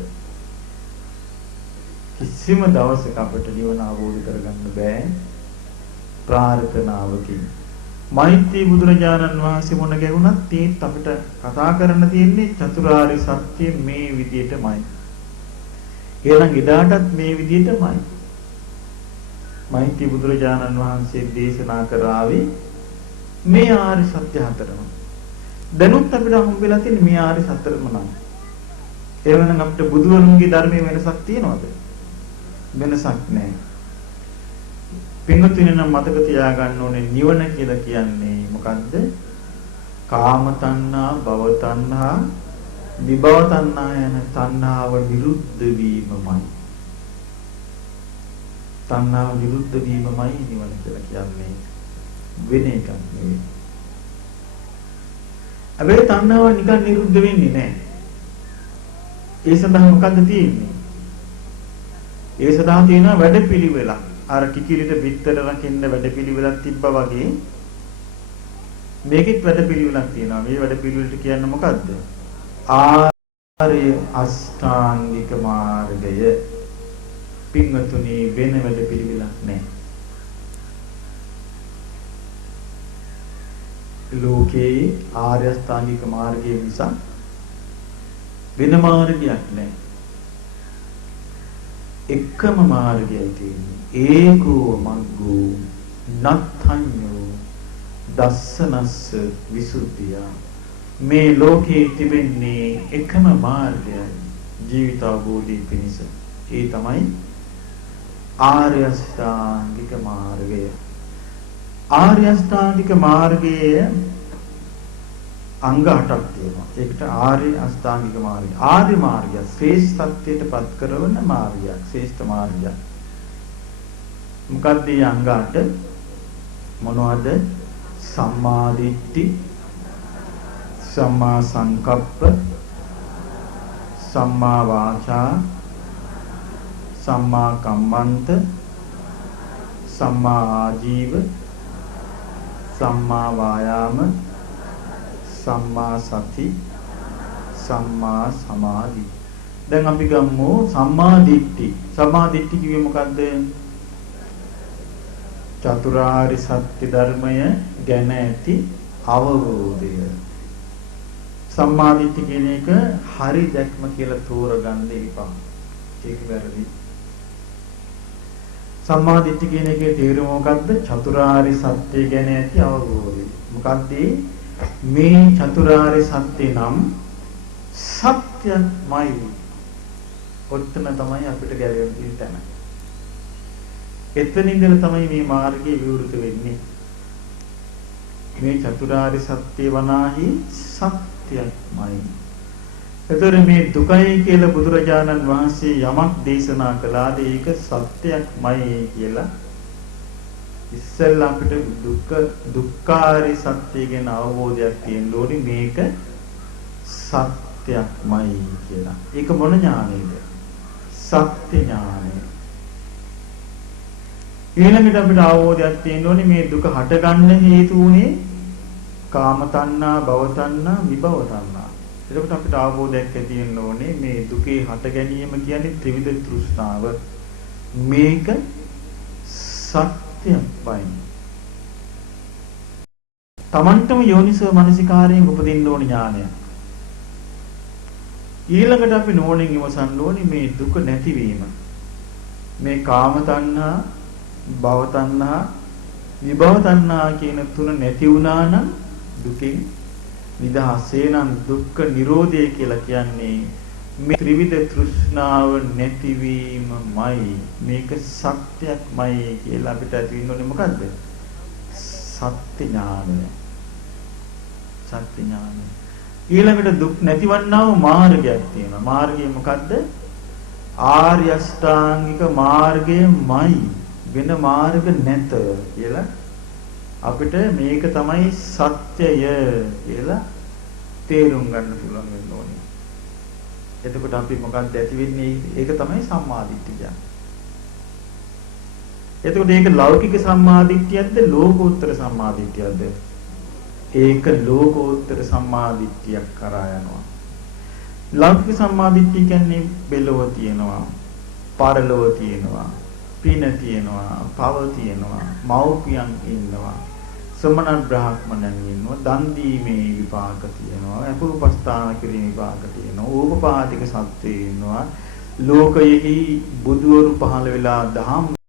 කිසිම දවසක අපිට නිවන අවබෝධ කරගන්න බෑ ප්‍රාර්ථනාවකින්. මෛත්‍රී බුදුරජාණන් වහන්සේ මොන ගැවුණත් ඒත් අපිට කතා කරන්න තියෙන්නේ චතුරාර්ය සත්‍ය මේ විදිහටමයි. එහෙනම් ඉදාටත් මේ විදිහටමයි. මෛත්‍රී බුදුරජාණන් වහන්සේ දේශනා කරාවේ මේ ආර්ය සත්‍ය හතරම. දැනුත් අපිට හම්බෙලා තියෙන මේ ආර්ය සතරම නම්. එවනම් අපිට බුදුවරුන්ගේ ධර්මයේ වෙනසක් තියෙනවද? වෙනසක් නැහැ. පින්වත්නි නම් මතක තියාගන්න ඕනේ නිවන කියලා කියන්නේ මොකද්ද? කාම තණ්හා, භව තණ්හා, විභව තණ්හා යන තණ්හාව නිරුද්ධ වීමමයි. තණ්හාව නිරුද්ධ වීමමයි නිවන කියලා කියන්නේ. වෙන එකක් නෙවෙයි. හැබැයි තණ්හාව නිකන් නිරුද්ධ වෙන්නේ නැහැ. ඒ සඳහා මොකද්ද තියෙන්නේ? ඒ සඳහා තියෙන වැඩපිළිවෙලක්. අර කිකිලිට බිත්තර රකින්න වැඩපිළිවෙලක් තිබ්බා වගේ මේකෙත් වැඩපිළිවෙලක් තියෙනවා. මේ වැඩපිළිවෙලට කියන්නේ මොකද්ද? ආර්ය අෂ්ටාංගික මාර්ගය. පින්වතුනි වෙන වැඩපිළිවෙලක් නැහැ. ලෝකේ ආර්ය අෂ්ටාංගික මාර්ගය නිසා වෙන මාර්ගයක් නැහැ. එකම මාර්ගයයි තියෙන්නේ. ඒකෝ මග්ගෝ නත්තඤ්ඤෝ දස්සනස්ස විසුද්ධිය. මේ ලෝකේ තිබෙන්නේ එකම මාර්ගයයි ජීවිත අවබෝධය පිණිස. ඒ තමයි ආර්ය අෂ්ටාංගික මාර්ගය. ආර්ය අෂ්ටාංගික මාර්ගයේ අංග 8ක් තියෙනවා. ඒකට ආර්ය අෂ්ටාංගික මාර්ගය. ආර්ය මාර්ගය ශ්‍රේෂ්ඨත්වයට පත් කරන මාර්ගයක්. ශ්‍රේෂ්ඨ මාර්ගයක්. මොකක්ද මේ අංග 8? මොනවද? සම්මා දිට්ඨි, සම්මා සංකප්ප, සම්මා වාචා, සම්මා කම්මන්ත, සම්මා ආජීව, සම්මා වායාම, සම්මා සති, සම්මා සමාධි. දැන් අපි ගමු සම්මා දිට්ඨි. සම්මා දිට්ඨි කිව්වේ මොකද්ද? චතුරාර්ය සත්‍ය ධර්මය ගැන ඇති අවබෝධය. සම්මා දිට්ඨි කියන එක හරි දැක්ම කියලා තෝරගන්න එපා. ඒක වැරදි. සම්මා දිට්ඨි කියන එකේ තේරුම මොකද්ද? චතුරාර්ය සත්‍ය ගැන ඇති අවබෝධය. මොකද්ද? මේ චතුරාර්ය සත්‍ය නම් සත්‍යමයි. ඔත්තන තමයි අපිට ගැලවෙන්න තැන. එතන ඉඳලා තමයි මේ මාර්ගය විවෘත වෙන්නේ. මේ චතුරාර්ය සත්‍ය වනාහි සත්‍යමයි. එතකොට මේ දුකයි කියලා බුදුරජාණන් වහන්සේ යමක් දේශනා කළාද ඒක සත්‍යමයි කියලා ඉස්සෙල්ලා අපිට දුක්ඛාරි සත්‍ය ගැන අවබෝධයක් තියෙන්න ඕනි. මේක සත්‍යමයි කියලා. ඒක මොන ඥානෙද? සත්‍ය ඥානය. ඊළඟට අපිට අවබෝධයක් තියෙන්න ඕනේ මේ දුක හටගන්න හේතු උනේ කාම තණ්හා, භව තණ්හා, විභව තණ්හා. එතකොට අපිට අවබෝධයක් ඇති වෙන්න ඕනේ මේ දුකේ හට ගැනීම කියන්නේ ත්‍රිවිධ තෘෂ්ණාව. මේක සත්‍යමයි. තමන්ටම යෝනිසෝ මනසිකාරයෙන් උපදින්න ඕන ඥානය. ඊළඟට අපි නෝනින් ඉවසන්න ඕනේ මේ දුක නැතිවීම. මේ කාම තණ්හා, භව තණ්හා, විභව තණ්හා කියන තුන නැති වුණා නම් දුකෙන් නිදහසේ නම් දුක්ඛ නිරෝධය කියලා කියන්නේ මේ ත්‍රිවිධ තෘෂ්ණාව නැතිවීමමයි. මේක සත්‍යයක්මයි කියලා අපිට ඇති වෙන්න ඕනේ මොකද්ද? සත්‍ය ඥානය. සත්‍ය ඥානය. ඊළඟට දුක් නැතිවන්නා වූ මාර්ගයක් තියෙනවා. මාර්ගය මොකද්ද? ආර්ය අෂ්ටාංගික මාර්ගයමයි. වෙන මාර්ග නැත කියලා අපිට මේක තමයි සත්‍යය කියලා තේරුම් ගන්න පුළුවන් වෙන්න ඕනේ. එතකොට අපි මොකක්ද ඇති වෙන්නේ? ඒක තමයි සම්මාදිට්ඨිය. එතකොට ඒක ලෞකික සම්මාදිට්ඨියක්ද ලෝකෝත්තර සම්මාදිට්ඨියක්ද? ඒක ලෝකෝත්තර සම්මාදිට්ඨියක් කරා යනවා. ලෞකික සම්මාදිට්ඨිය කියන්නේ බෙලව තියෙනවා, පරලොව තියෙනවා, පින තියෙනවා, පව තියෙනවා, මව්පියන් ඉන්නවා, සමන බ්‍රාහ්මණයන් ඉන්නවා, දන් දීමේ විපාක තියෙනවා, අපූපස්ථාන කිරීමේ විපාක තියෙනවා, ඕපපාතික සත්ත්වය ඉන්නවා. ලෝකයෙහි බුදුවරු පහළ වෙලා දහම්